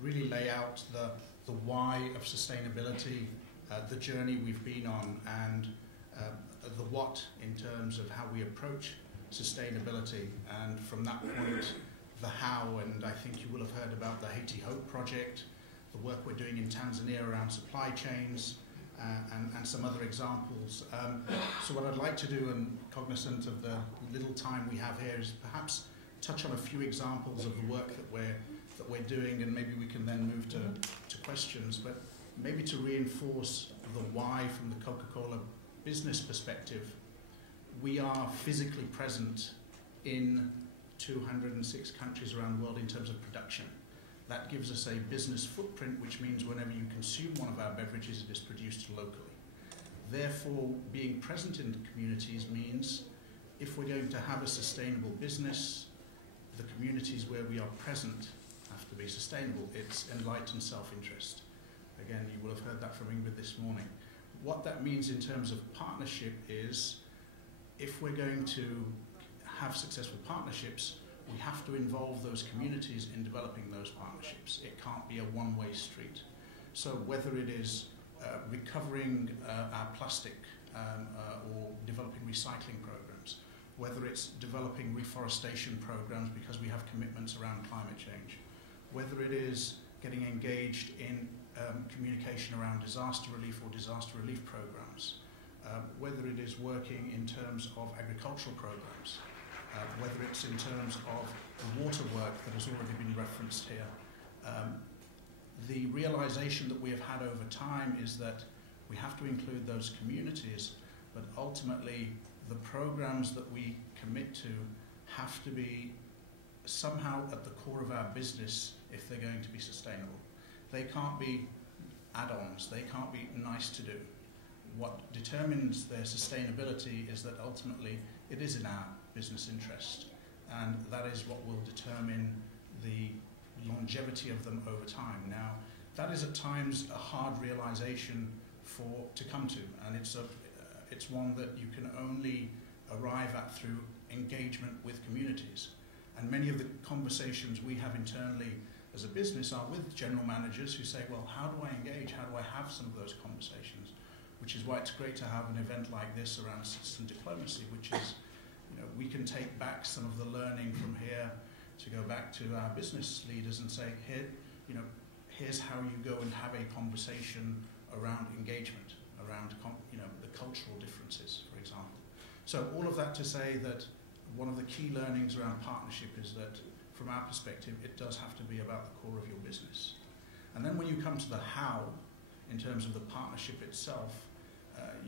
really lay out the why of sustainability, the journey we've been on, and the what in terms of how we approach sustainability. And from that point, the how, and I think you will have heard about the Haiti Hope Project, the work we're doing in Tanzania around supply chains, and some other examples. So what I'd like to do, and cognizant of the little time we have here, is perhaps touch on a few examples of the work that we're doing, and maybe we can then move to questions, but maybe to reinforce the why from the Coca-Cola business perspective. We are physically present in 206 countries around the world in terms of production. That gives us a business footprint, which means whenever you consume one of our beverages, it is produced locally. Therefore, being present in the communities means if we're going to have a sustainable business, the communities where we are present have to be sustainable. It's enlightened self-interest. Again, you will have heard that from Ingrid this morning. What that means in terms of partnership is, if we're going to have successful partnerships, we have to involve those communities in developing those partnerships. It can't be a one-way street. So whether it is recovering our plastic or developing recycling programs, whether it's developing reforestation programs because we have commitments around climate change, whether it is getting engaged in communication around disaster relief or disaster relief programs, whether it is working in terms of agricultural programs, whether it's in terms of the water work that has already been referenced here. The realization that we have had over time is that we have to include those communities, but ultimately the programs that we commit to have to be somehow at the core of our business if they're going to be sustainable. They can't be add-ons, they can't be nice to do. What determines their sustainability is that ultimately it is in our business interest, and that is what will determine the longevity of them over time. Now, that is at times a hard realization to come to, and it's one that you can only arrive at through engagement with communities. And many of the conversations we have internally as a business are with general managers who say, well, how do I engage? How do I have some of those conversations? Which is why it's great to have an event like this around citizen diplomacy, which is, we can take back some of the learning from here to go back to our business leaders and say, here, here's how you go and have a conversation around engagement, around the cultural differences, for example. So all of that to say that one of the key learnings around partnership is that from our perspective, it does have to be about the core of your business. And then when you come to the how, in terms of the partnership itself,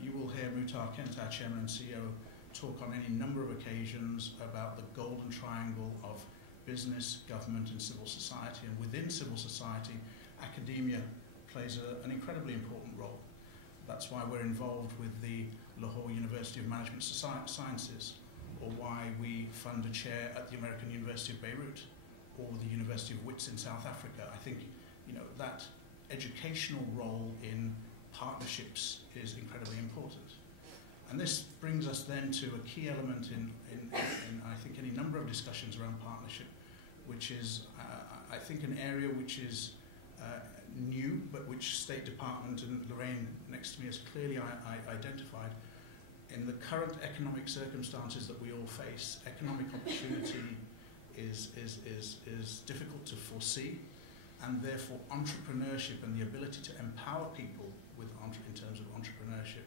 you will hear Muhtar Kent, our Chairman and CEO, talk on any number of occasions about the golden triangle of business, government and civil society. And within civil society, academia plays an incredibly important role. That's why we're involved with the Lahore University of Management Sciences, or why we fund a chair at the American University of Beirut, or the University of Wits in South Africa. I think that educational role in partnerships is incredibly important. And this brings us then to a key element in I think any number of discussions around partnership, which is I think an area which is new, but which State Department and Lorraine next to me has clearly identified. In the current economic circumstances that we all face, economic opportunity is difficult to foresee, and therefore entrepreneurship and the ability to empower people in terms of entrepreneurship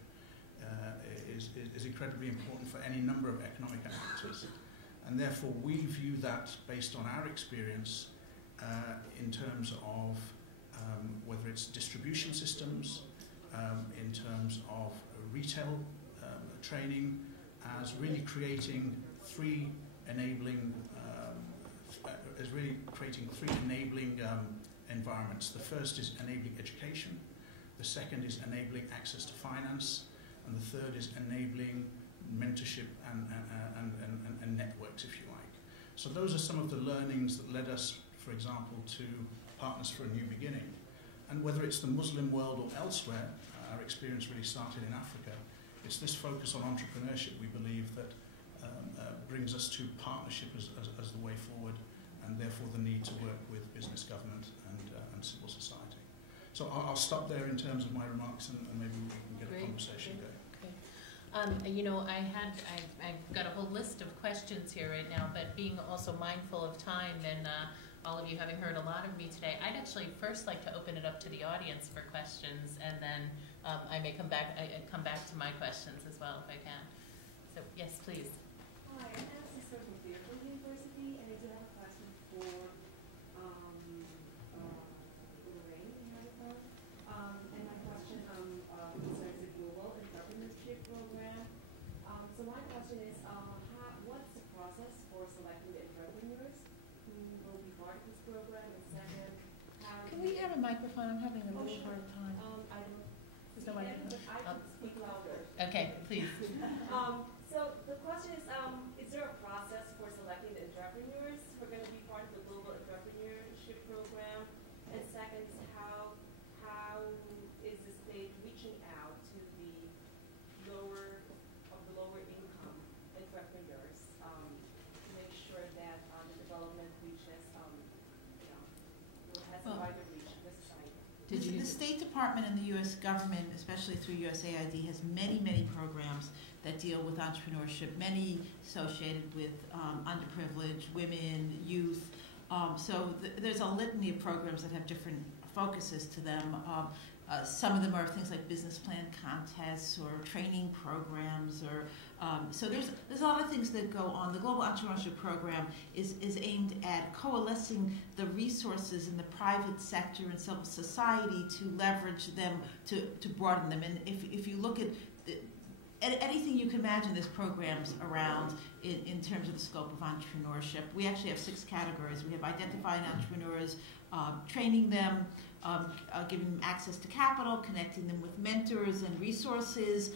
is incredibly important for any number of economic actors. And therefore we view that based on our experience in terms of whether it's distribution systems, in terms of retail training, as really creating three enabling environments. The first is enabling education, the second is enabling access to finance, and the third is enabling mentorship and networks, if you like. So those are some of the learnings that led us, for example, to Partners for a New Beginning. And whether it's the Muslim world or elsewhere, our experience really started in Africa. It's this focus on entrepreneurship, we believe, that brings us to partnership as the way forward, and therefore the need to work with business, government and civil society. So I'll stop there in terms of my remarks, and maybe we can get a conversation going. I've got a whole list of questions here right now, but being also mindful of time and all of you having heard a lot of me today, I'd actually first like to open it up to the audience for questions, and then I may come back to my questions as well if I can. So yes, please. Hi, I'm Afzaal from University, and I do have a question for Lorraine in Hariton. And my question concerns the Global Entrepreneurship Program. So my question is, what's the process for selecting the entrepreneurs who will be part of this program? And second, how Can we have a microphone? I'm having a really hard time. I don't Is there one? but I can speak louder. Okay, please. So the question is there a process for selecting the entrepreneurs who are going to be part of the Global Entrepreneurship Program? And second is how is the state reaching out to the lower income entrepreneurs to make sure that the development reaches has a wider reach in the society? The State Department and the U.S. government, especially through USAID, has many programs that deal with entrepreneurship, many associated with underprivileged women, youth. So there's a litany of programs that have different focuses to them. Some of them are things like business plan contests or training programs, or so there's a lot of things that go on. The Global Entrepreneurship Program is aimed at coalescing the resources in the private sector and civil society to leverage them, to broaden them. And if you look at anything you can imagine, there's programs around in terms of the scope of entrepreneurship. We actually have 6 categories. We have identifying entrepreneurs, training them, giving them access to capital, connecting them with mentors and resources,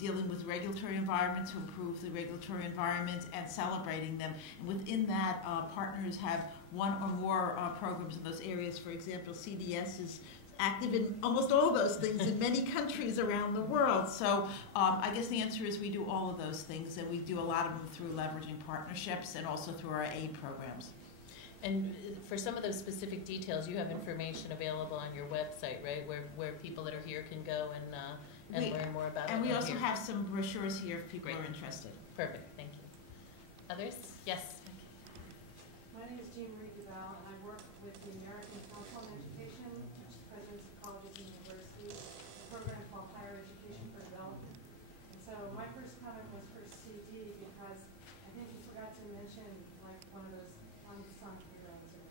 dealing with regulatory environment to improve the regulatory environment, and celebrating them. And within that, partners have one or more programs in those areas. For example, CDS is active in almost all of those things in many countries around the world. So I guess the answer is we do all of those things, and we do a lot of them through leveraging partnerships and also through our aid programs. And for some of those specific details, you have information available on your website, right? Where people that are here can go and learn more about it. And we also have some brochures here if people are interested. Perfect, thank you. Others? Yes. My name is Jean Marie Duval, and I work with the American Council on Education, which is Presidents of Colleges and Universities, a program called Higher Education for Development. And so my first comment was for CD, because I think you forgot to mention like one of those unsung heroes or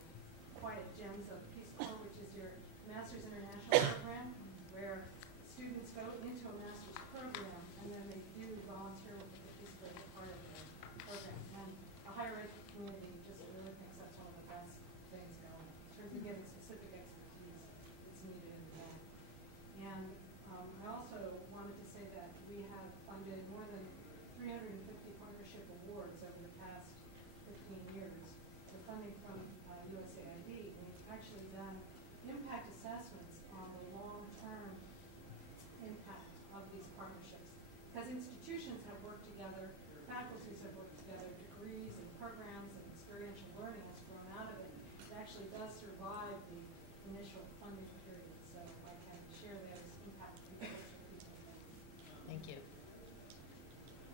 quiet gems of Peace Corps, which is your Master's International Program, where students go into a master's program and then they do volunteer with the Peace Corps as part of the program. And the higher ed community just really thinks that's one of the best things going in terms of getting specific expertise that's needed in that. And I also wanted to say that we have funded more than 350 partnership awards over the past 15 years. We're funding from USAID, and we've actually done impact assessments on the long-term impact of these partnerships. Because institutions have worked together, faculties have worked together, degrees and programs and experiential learning has grown out of it. It actually does survive the initial funding period. So I can share those impact reports with people. Thank you.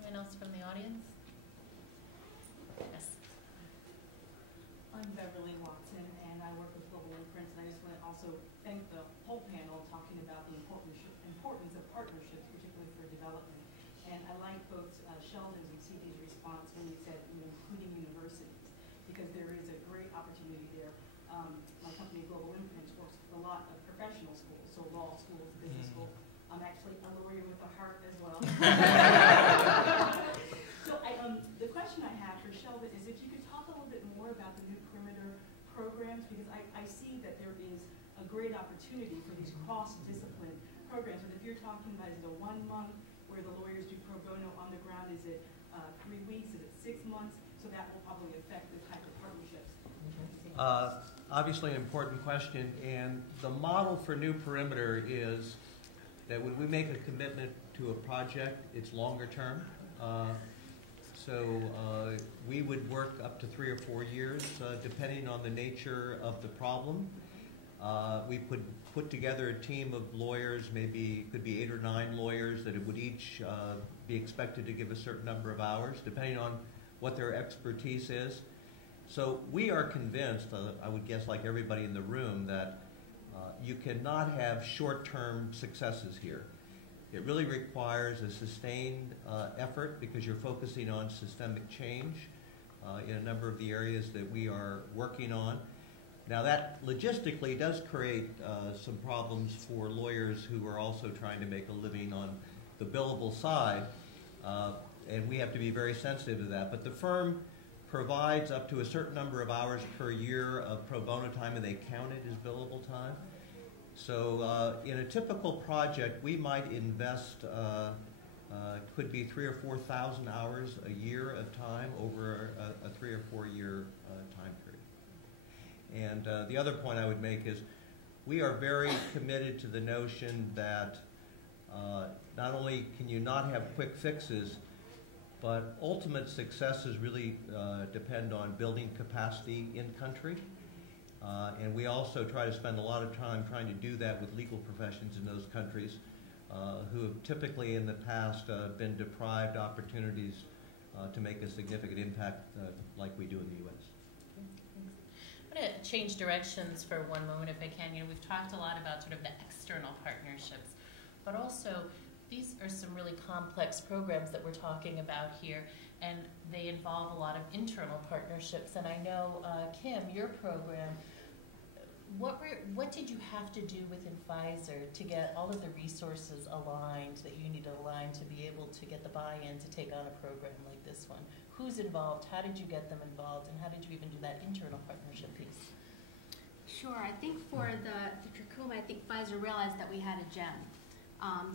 Anyone else from the audience? Yes. I'm Beverly Watson, and I work with Global Krantz, and I just want to also thank the whole panel talking about the importance of partnerships, particularly for development. And I like both Sheldon's and CD's response when you said, including universities, because there is a great opportunity there. My company, Global Krantz, works with a lot of professional schools, so law schools, business school. I'm actually a lawyer with a heart as well. So the question I have for Sheldon is if you could talk a little bit more about the new perimeter programs, because I see that there is a great opportunity for these cross-discipline programs. But if you're talking about, is it a 1 month where the lawyers do pro bono on the ground? Is it 3 weeks? Is it 6 months? So that will probably affect the type of partnerships. Obviously an important question, and the model for New Perimeter is that when we make a commitment to a project, it's longer term. So we would work up to 3 or 4 years, depending on the nature of the problem. We could put together a team of lawyers, maybe could be 8 or 9 lawyers that would each be expected to give a certain number of hours, depending on what their expertise is. So we are convinced, I would guess like everybody in the room, that you cannot have short-term successes here. It really requires a sustained effort because you're focusing on systemic change in a number of the areas that we are working on. Now that logistically does create some problems for lawyers who are also trying to make a living on the billable side, and we have to be very sensitive to that. But the firm provides up to a certain number of hours per year of pro bono time, and they count it as billable time. So in a typical project, we might invest, could be 3,000 or 4,000 hours a year of time over a 3 or 4 year time period. And the other point I would make is we are very committed to the notion that not only can you not have quick fixes, but ultimate successes really depend on building capacity in country. And we also try to spend a lot of time trying to do that with legal professions in those countries who have typically in the past been deprived opportunities to make a significant impact like we do in the U.S. I'm going to change directions for one moment if I can. You know, we've talked a lot about sort of the external partnerships, but also these are some really complex programs that we're talking about here, and they involve a lot of internal partnerships. And I know, Kim, your program, what did you have to do within Pfizer to get all of the resources aligned that you need to align to be able to get the buy-in to take on a program like this one? Who's involved? How did you get them involved? And how did you even do that internal partnership piece? Sure. I think for the trachoma, I think Pfizer realized that we had a gem.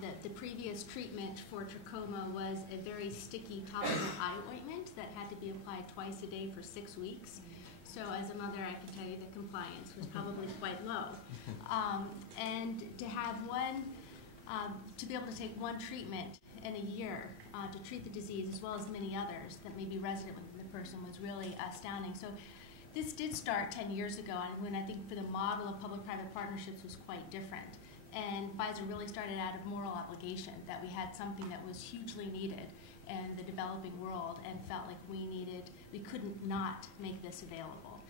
That the previous treatment for trachoma was a very sticky topical eye ointment that had to be applied twice a day for 6 weeks. So as a mother, I can tell you the compliance was probably quite low. And to have to be able to take one treatment in a year to treat the disease, as well as many others that may be resident within the person, was really astounding. So this did start 10 years ago, and when I think for the model of public-private partnerships was quite different. And Pfizer really started out of moral obligation that we had something that was hugely needed in the developing world, and felt like we couldn't not make this available.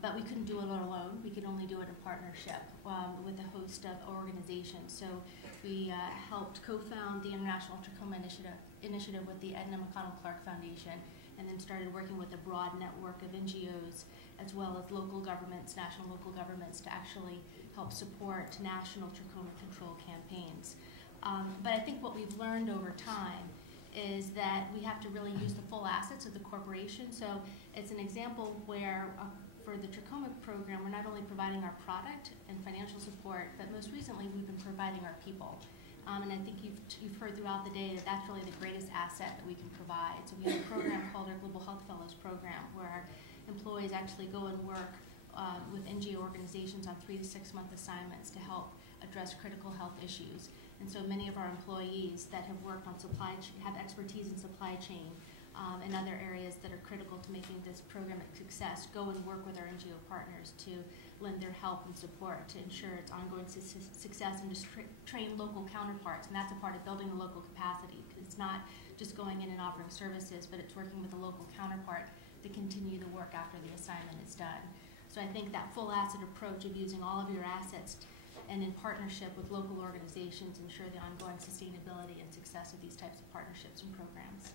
But we couldn't do it alone. We could only do it in partnership with a host of organizations. So we helped co-found the International Trachoma Initiative with the Edna McConnell Clark Foundation, and then started working with a broad network of NGOs, as well as local governments, national local governments, to actually help support national trachoma control campaigns. But I think what we've learned over time is that we have to really use the full assets of the corporation. So it's an example where for the trachoma program, we're not only providing our product and financial support, but most recently we've been providing our people. And I think you've heard throughout the day that that's really the greatest asset that we can provide. So we have a program called our Global Health Fellows program, where employees actually go and work with NGO organizations on 3 to 6 month assignments to help address critical health issues. And so many of our employees that have worked on have expertise in supply chain and other areas that are critical to making this program a success, go and work with our NGO partners to lend their help and support to ensure its ongoing success, and just train local counterparts. And that's a part of building the local capacity, because it's not just going in and offering services, but it's working with a local counterpart to continue the work after the assignment is done. So I think that full asset approach of using all of your assets and in partnership with local organizations ensure the ongoing sustainability and success of these types of partnerships and programs.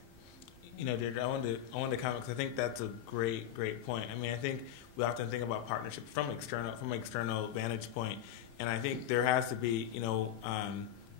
You know, Deirdre, I wanted to comment, because I think that's a great point. I mean, I think we often think about partnership from an external vantage point, and I think there has to be, you know,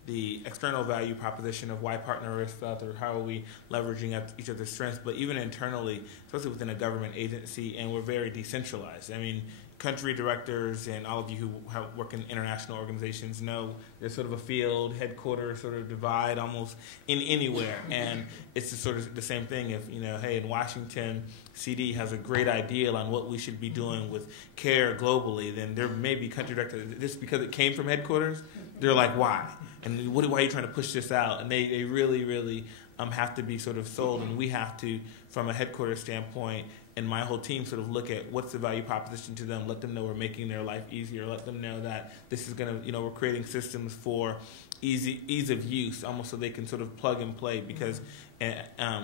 the external value proposition of why partner with us, or how are we leveraging each other's strengths, but even internally, especially within a government agency, and we're very decentralized. I mean, country directors and all of you who work in international organizations know there's sort of a field headquarters sort of divide almost in anywhere, and it's sort of the same thing. If, you know, hey, in Washington, CD has a great idea on what we should be doing with care globally, then there may be country directors, just because it came from headquarters, they're like, why? And why are you trying to push this out? And they really have to be sort of sold, and we have to, from a headquarters standpoint, and my whole team sort of look at what's the value proposition to them, let them know we're making their life easier, let them know that this is going to, you know, we're creating systems for ease of use, almost so they can sort of plug and play, because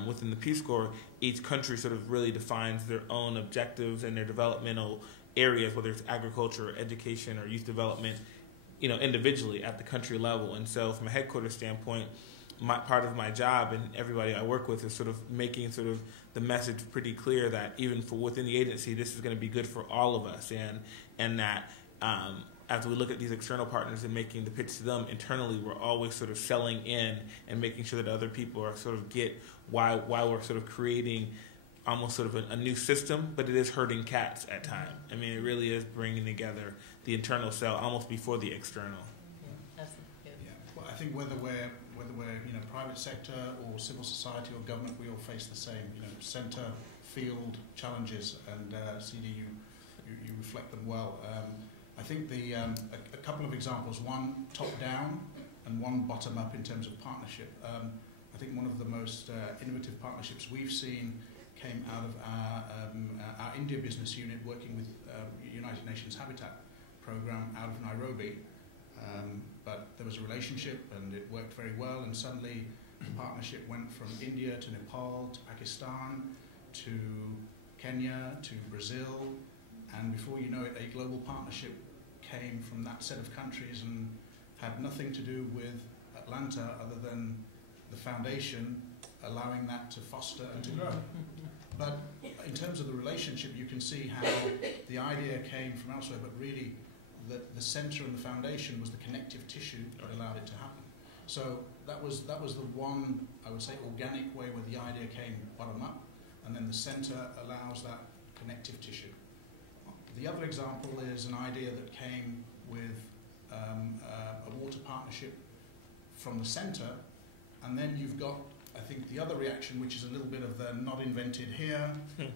within the Peace Corps, each country sort of really defines their own objectives and their developmental areas, whether it's agriculture, or education, or youth development, you know, individually at the country level. And so from a headquarters standpoint, part of my job and everybody I work with is sort of making sort of the message pretty clear that even for within the agency, this is going to be good for all of us, and that as we look at these external partners and making the pitch to them internally, we're always sort of selling in and making sure that other people are sort of get why we're sort of creating almost sort of a new system, but it is herding cats at times. I mean, it really is bringing together the internal cell almost before the external. That's good. Yeah. Well, I think whether we're private sector or civil society or government, we all face the same center field challenges, and CD, you reflect them well. I think a couple of examples, one top down and one bottom up in terms of partnership. I think one of the most innovative partnerships we've seen came out of our India business unit working with United Nations Habitat program out of Nairobi. But there was a relationship and it worked very well, and suddenly the partnership went from India to Nepal to Pakistan to Kenya to Brazil And before you know it, a global partnership came from that set of countries and had nothing to do with Atlanta other than the foundation allowing that to foster and to grow. But in terms of the relationship, you can see how the idea came from elsewhere, but really the center and the foundation was the connective tissue that allowed it to happen. So that was the one, I would say, organic way where the idea came bottom up, and then the center allows that connective tissue. The other example is an idea that came with a water partnership from the center, and then you've got, I think, the other reaction, which is a little bit of the not invented here.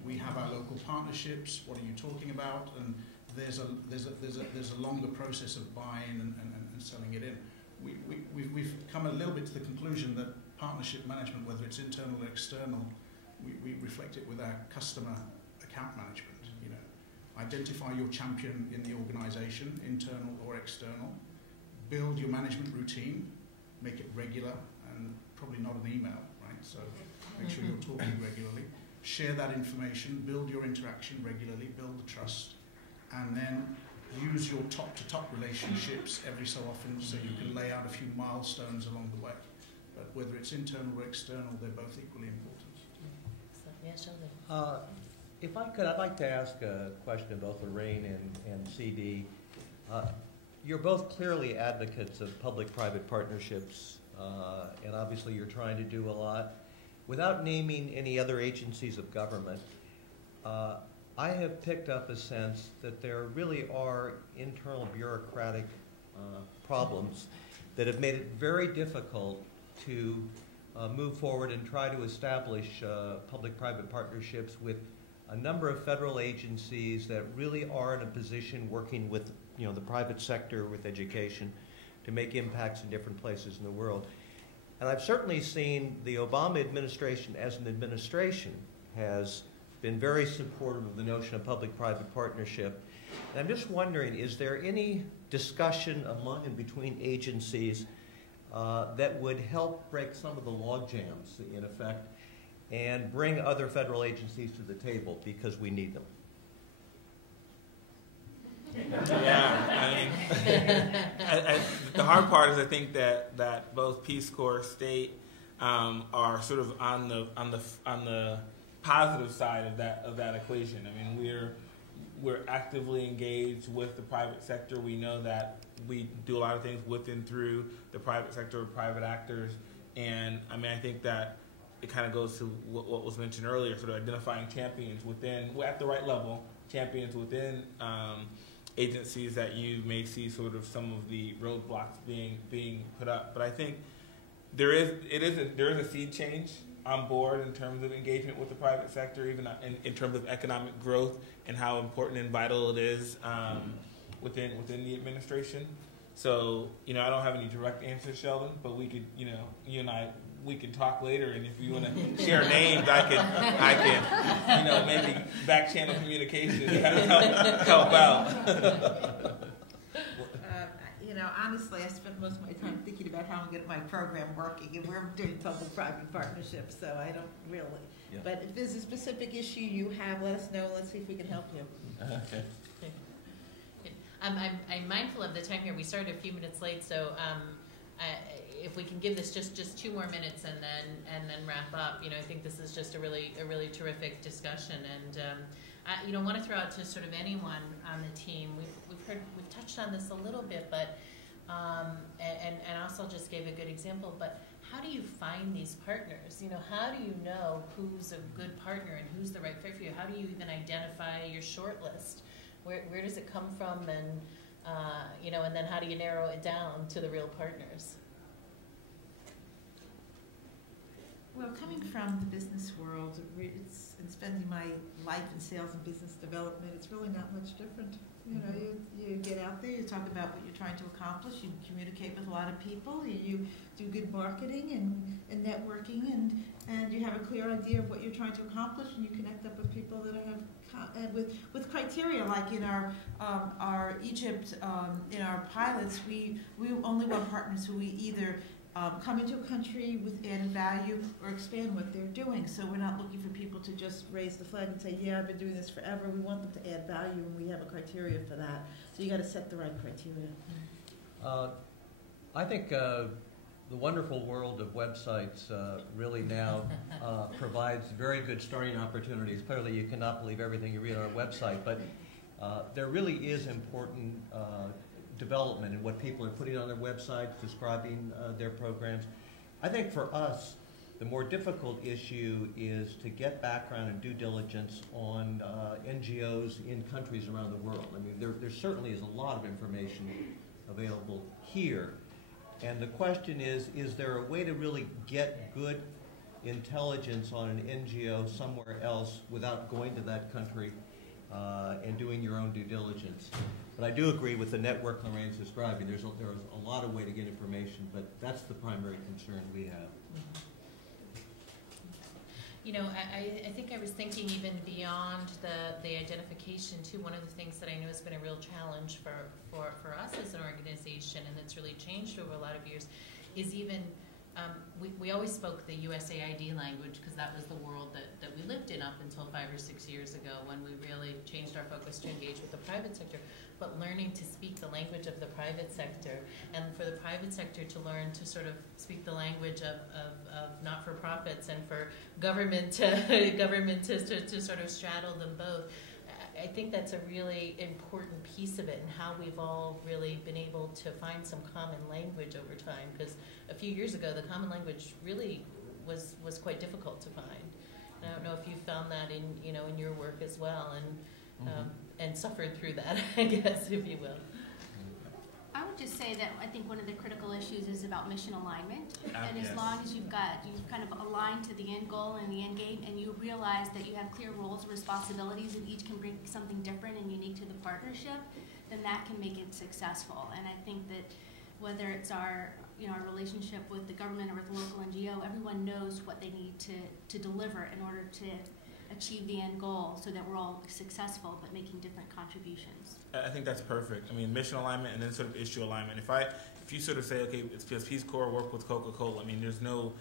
We have our local partnerships. What are you talking about? And there's a longer process of buying and selling it in. We've come a little bit to the conclusion that partnership management, whether it's internal or external, we reflect it with our customer account management. You know, identify your champion in the organization, internal or external. Build your management routine, make it regular, and probably not an email, right? So make sure you're talking regularly. Share that information, build your interaction regularly, build the trust, and then use your top-to-top relationships every so often so you can lay out a few milestones along the way. But whether it's internal or external, they're both equally important. Yeah, Sheldon. If I could, I'd like to ask a question of both Lorraine and CD. You're both clearly advocates of public-private partnerships, and obviously you're trying to do a lot. Without naming any other agencies of government, I have picked up a sense that there really are internal bureaucratic problems that have made it very difficult to move forward and try to establish public-private partnerships with a number of federal agencies that really are in a position working with the private sector, with education, to make impacts in different places in the world. And I've certainly seen the Obama administration as an administration has been very supportive of the notion of public-private partnership. And I'm just wondering, is there any discussion among and between agencies that would help break some of the log jams, in effect, and bring other federal agencies to the table, because we need them? Yeah, I mean, the hard part is I think that both Peace Corps, state, are sort of on the positive side of that equation. I mean, we're actively engaged with the private sector. We know that we do a lot of things with and through the private sector, private actors, and I mean, I think that it kind of goes to what was mentioned earlier, sort of identifying champions within, at the right level, champions within agencies that you may see sort of some of the roadblocks being put up. But I think there is a seed change on board in terms of engagement with the private sector, even in terms of economic growth and how important and vital it is within the administration. So, I don't have any direct answers, Sheldon, but we could, you and I, we can talk later, and if you want to share names, I can, maybe back channel communication help out. Honestly, I spend most of my time thinking about how I'm getting my program working, and we're doing public-private partnerships, so I don't really. Yeah. But if there's a specific issue you have, let us know. Let's see if we can help you. Okay. I'm mindful of the time here. We started a few minutes late, so if we can give this just 2 more minutes and then wrap up, I think this is just a really terrific discussion, and I want to throw out to sort of anyone on the team. We've touched on this a little bit, but and also just gave a good example. But how do you find these partners? How do you know who's a good partner and who's the right fit for you? How do you even identify your short list? Where does it come from, and and then how do you narrow it down to the real partners? Well, coming from the business world, and spending my life in sales and business development, it's really not much different. You get out there, you talk about what you're trying to accomplish, you communicate with a lot of people, you do good marketing and networking, and you have a clear idea of what you're trying to accomplish, and you connect up with people that have with criteria, like in our Egypt, in our pilots, we only want partners who we either come into a country with added value or expand what they're doing. So we're not looking for people to just raise the flag and say, yeah, I've been doing this forever. We want them to add value, and we have a criteria for that. So you got to set the right criteria. I think the wonderful world of websites really now provides very good starting opportunities. Clearly, you cannot believe everything you read on a website, but there really is important development in what people are putting on their websites, describing their programs. I think for us, the more difficult issue is to get background and due diligence on NGOs in countries around the world. I mean, there certainly is a lot of information available here. And the question is there a way to really get good intelligence on an NGO somewhere else without going to that country and doing your own due diligence? But I do agree with the network Lorraine's describing. There's a lot of way to get information, but that's the primary concern we have. You know, I think I was thinking even beyond the identification too. One of the things that I know has been a real challenge for us as an organization, and that's really changed over a lot of years, is even we always spoke the USAID language because that was the world that we lived in up until 5 or 6 years ago, when we really changed our focus to engage with the private sector. But learning to speak the language of the private sector, and for the private sector to learn to sort of speak the language of not-for-profits, and for government to sort of straddle them both. I think that's a really important piece of it, and how we've all really been able to find some common language over time, because a few years ago the common language really was quite difficult to find. And I don't know if you found that in your work as well, and suffered through that, I guess, if you will. I would just say that I think one of the critical issues is about mission alignment. And as long as you've kind of aligned to the end goal and the end game, and you realize that you have clear roles and responsibilities, and each can bring something different and unique to the partnership, then that can make it successful. And I think that whether it's our relationship with the government or with the local NGO, everyone knows what they need to deliver in order to achieve the end goal, so that we're all successful but making different contributions. I think that's perfect. I mean, mission alignment and then sort of issue alignment. If you sort of say, okay, it's just Peace Corps work with Coca-Cola, I mean, there's no,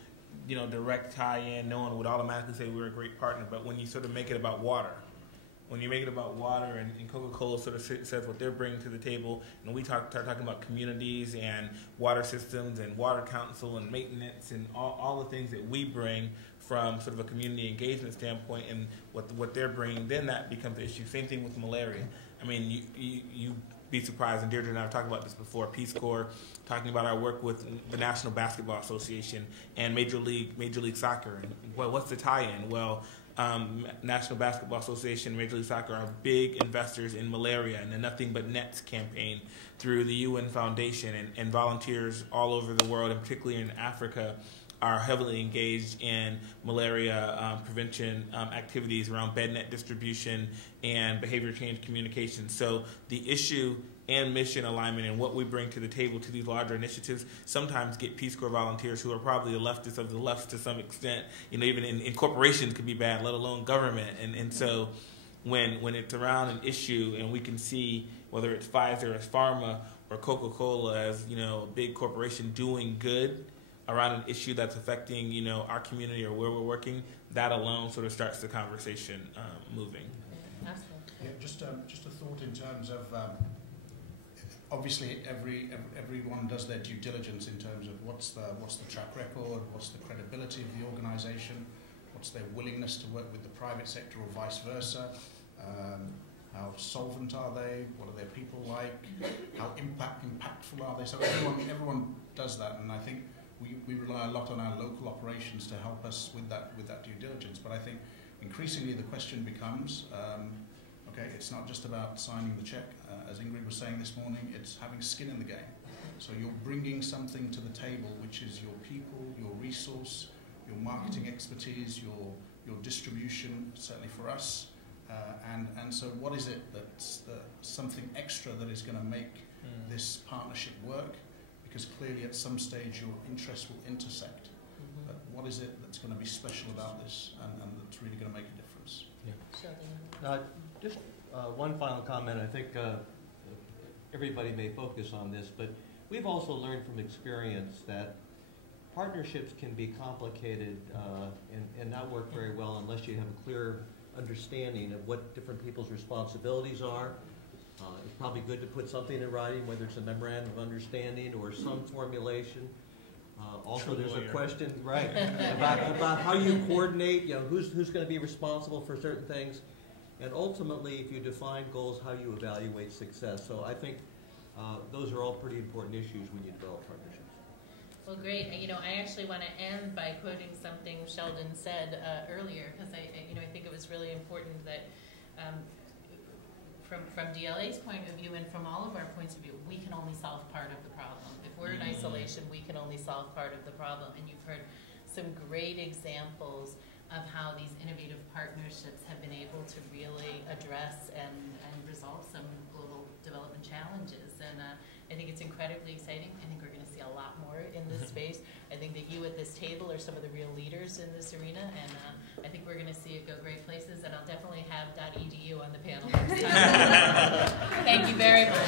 direct tie-in. No one would automatically say we're a great partner. But when you sort of make it about water, and Coca-Cola sort of says what they're bringing to the table, and we start talking about communities and water systems and water council and maintenance and all the things that we bring from sort of a community engagement standpoint, and what they're bringing, then that becomes the issue. Same thing with malaria. I mean, you be surprised, and Deirdre and I have talked about this before, Peace Corps, talking about our work with the National Basketball Association and Major League Soccer. And what's the tie-in? Well, National Basketball Association and Major League Soccer are big investors in malaria and the Nothing But Nets campaign through the UN Foundation, and volunteers all over the world, and particularly in Africa, are heavily engaged in malaria prevention activities around bed net distribution and behavior change communication. So the issue and mission alignment and what we bring to the table to these larger initiatives sometimes get Peace Corps volunteers, who are probably the leftists of the left to some extent, even in corporations could be bad, let alone government. And so when it's around an issue and we can see whether it's Pfizer as pharma or Coca-Cola as, a big corporation doing good around an issue that's affecting, our community or where we're working, that alone sort of starts the conversation moving. Absolutely. Yeah, just a thought in terms of obviously everyone does their due diligence in terms of what's the track record, what's the credibility of the organisation, what's their willingness to work with the private sector or vice versa. How solvent are they? What are their people like? How impactful are they? So everyone does that, and I think we rely a lot on our local operations to help us with that due diligence. But I think increasingly the question becomes, okay, it's not just about signing the check. As Ingrid was saying this morning, it's having skin in the game. So you're bringing something to the table, which is your people, your resource, your marketing expertise, your distribution, certainly for us. And so what is it that's something extra that is going to make this partnership work? Because clearly at some stage your interests will intersect. But what is it that's going to be special about this and that's really going to make a difference? Yeah. Just one final comment. I think everybody may focus on this, but we've also learned from experience that partnerships can be complicated and not work very well unless you have a clear understanding of what different people's responsibilities are. It's probably good to put something in writing, whether it's a memorandum of understanding or some formulation. Also, there's a question, right, about how you coordinate, you know, who's going to be responsible for certain things, and ultimately, if you define goals, how you evaluate success. So I think those are all pretty important issues when you develop partnerships. Well, great. You know, I actually want to end by quoting something Sheldon said earlier, because I think it was really important that from DLA's point of view and from all of our points of view, we can only solve part of the problem. If we're in isolation, we can only solve part of the problem. And you've heard some great examples of how these innovative partnerships have been able to really address and resolve some global development challenges. And I think it's incredibly exciting. I think we're going to see a lot more in this space. I think that you at this table are some of the real leaders in this arena, and I think we're going to see it go great places, and I'll definitely have .edu on the panel next time. Thank you very much.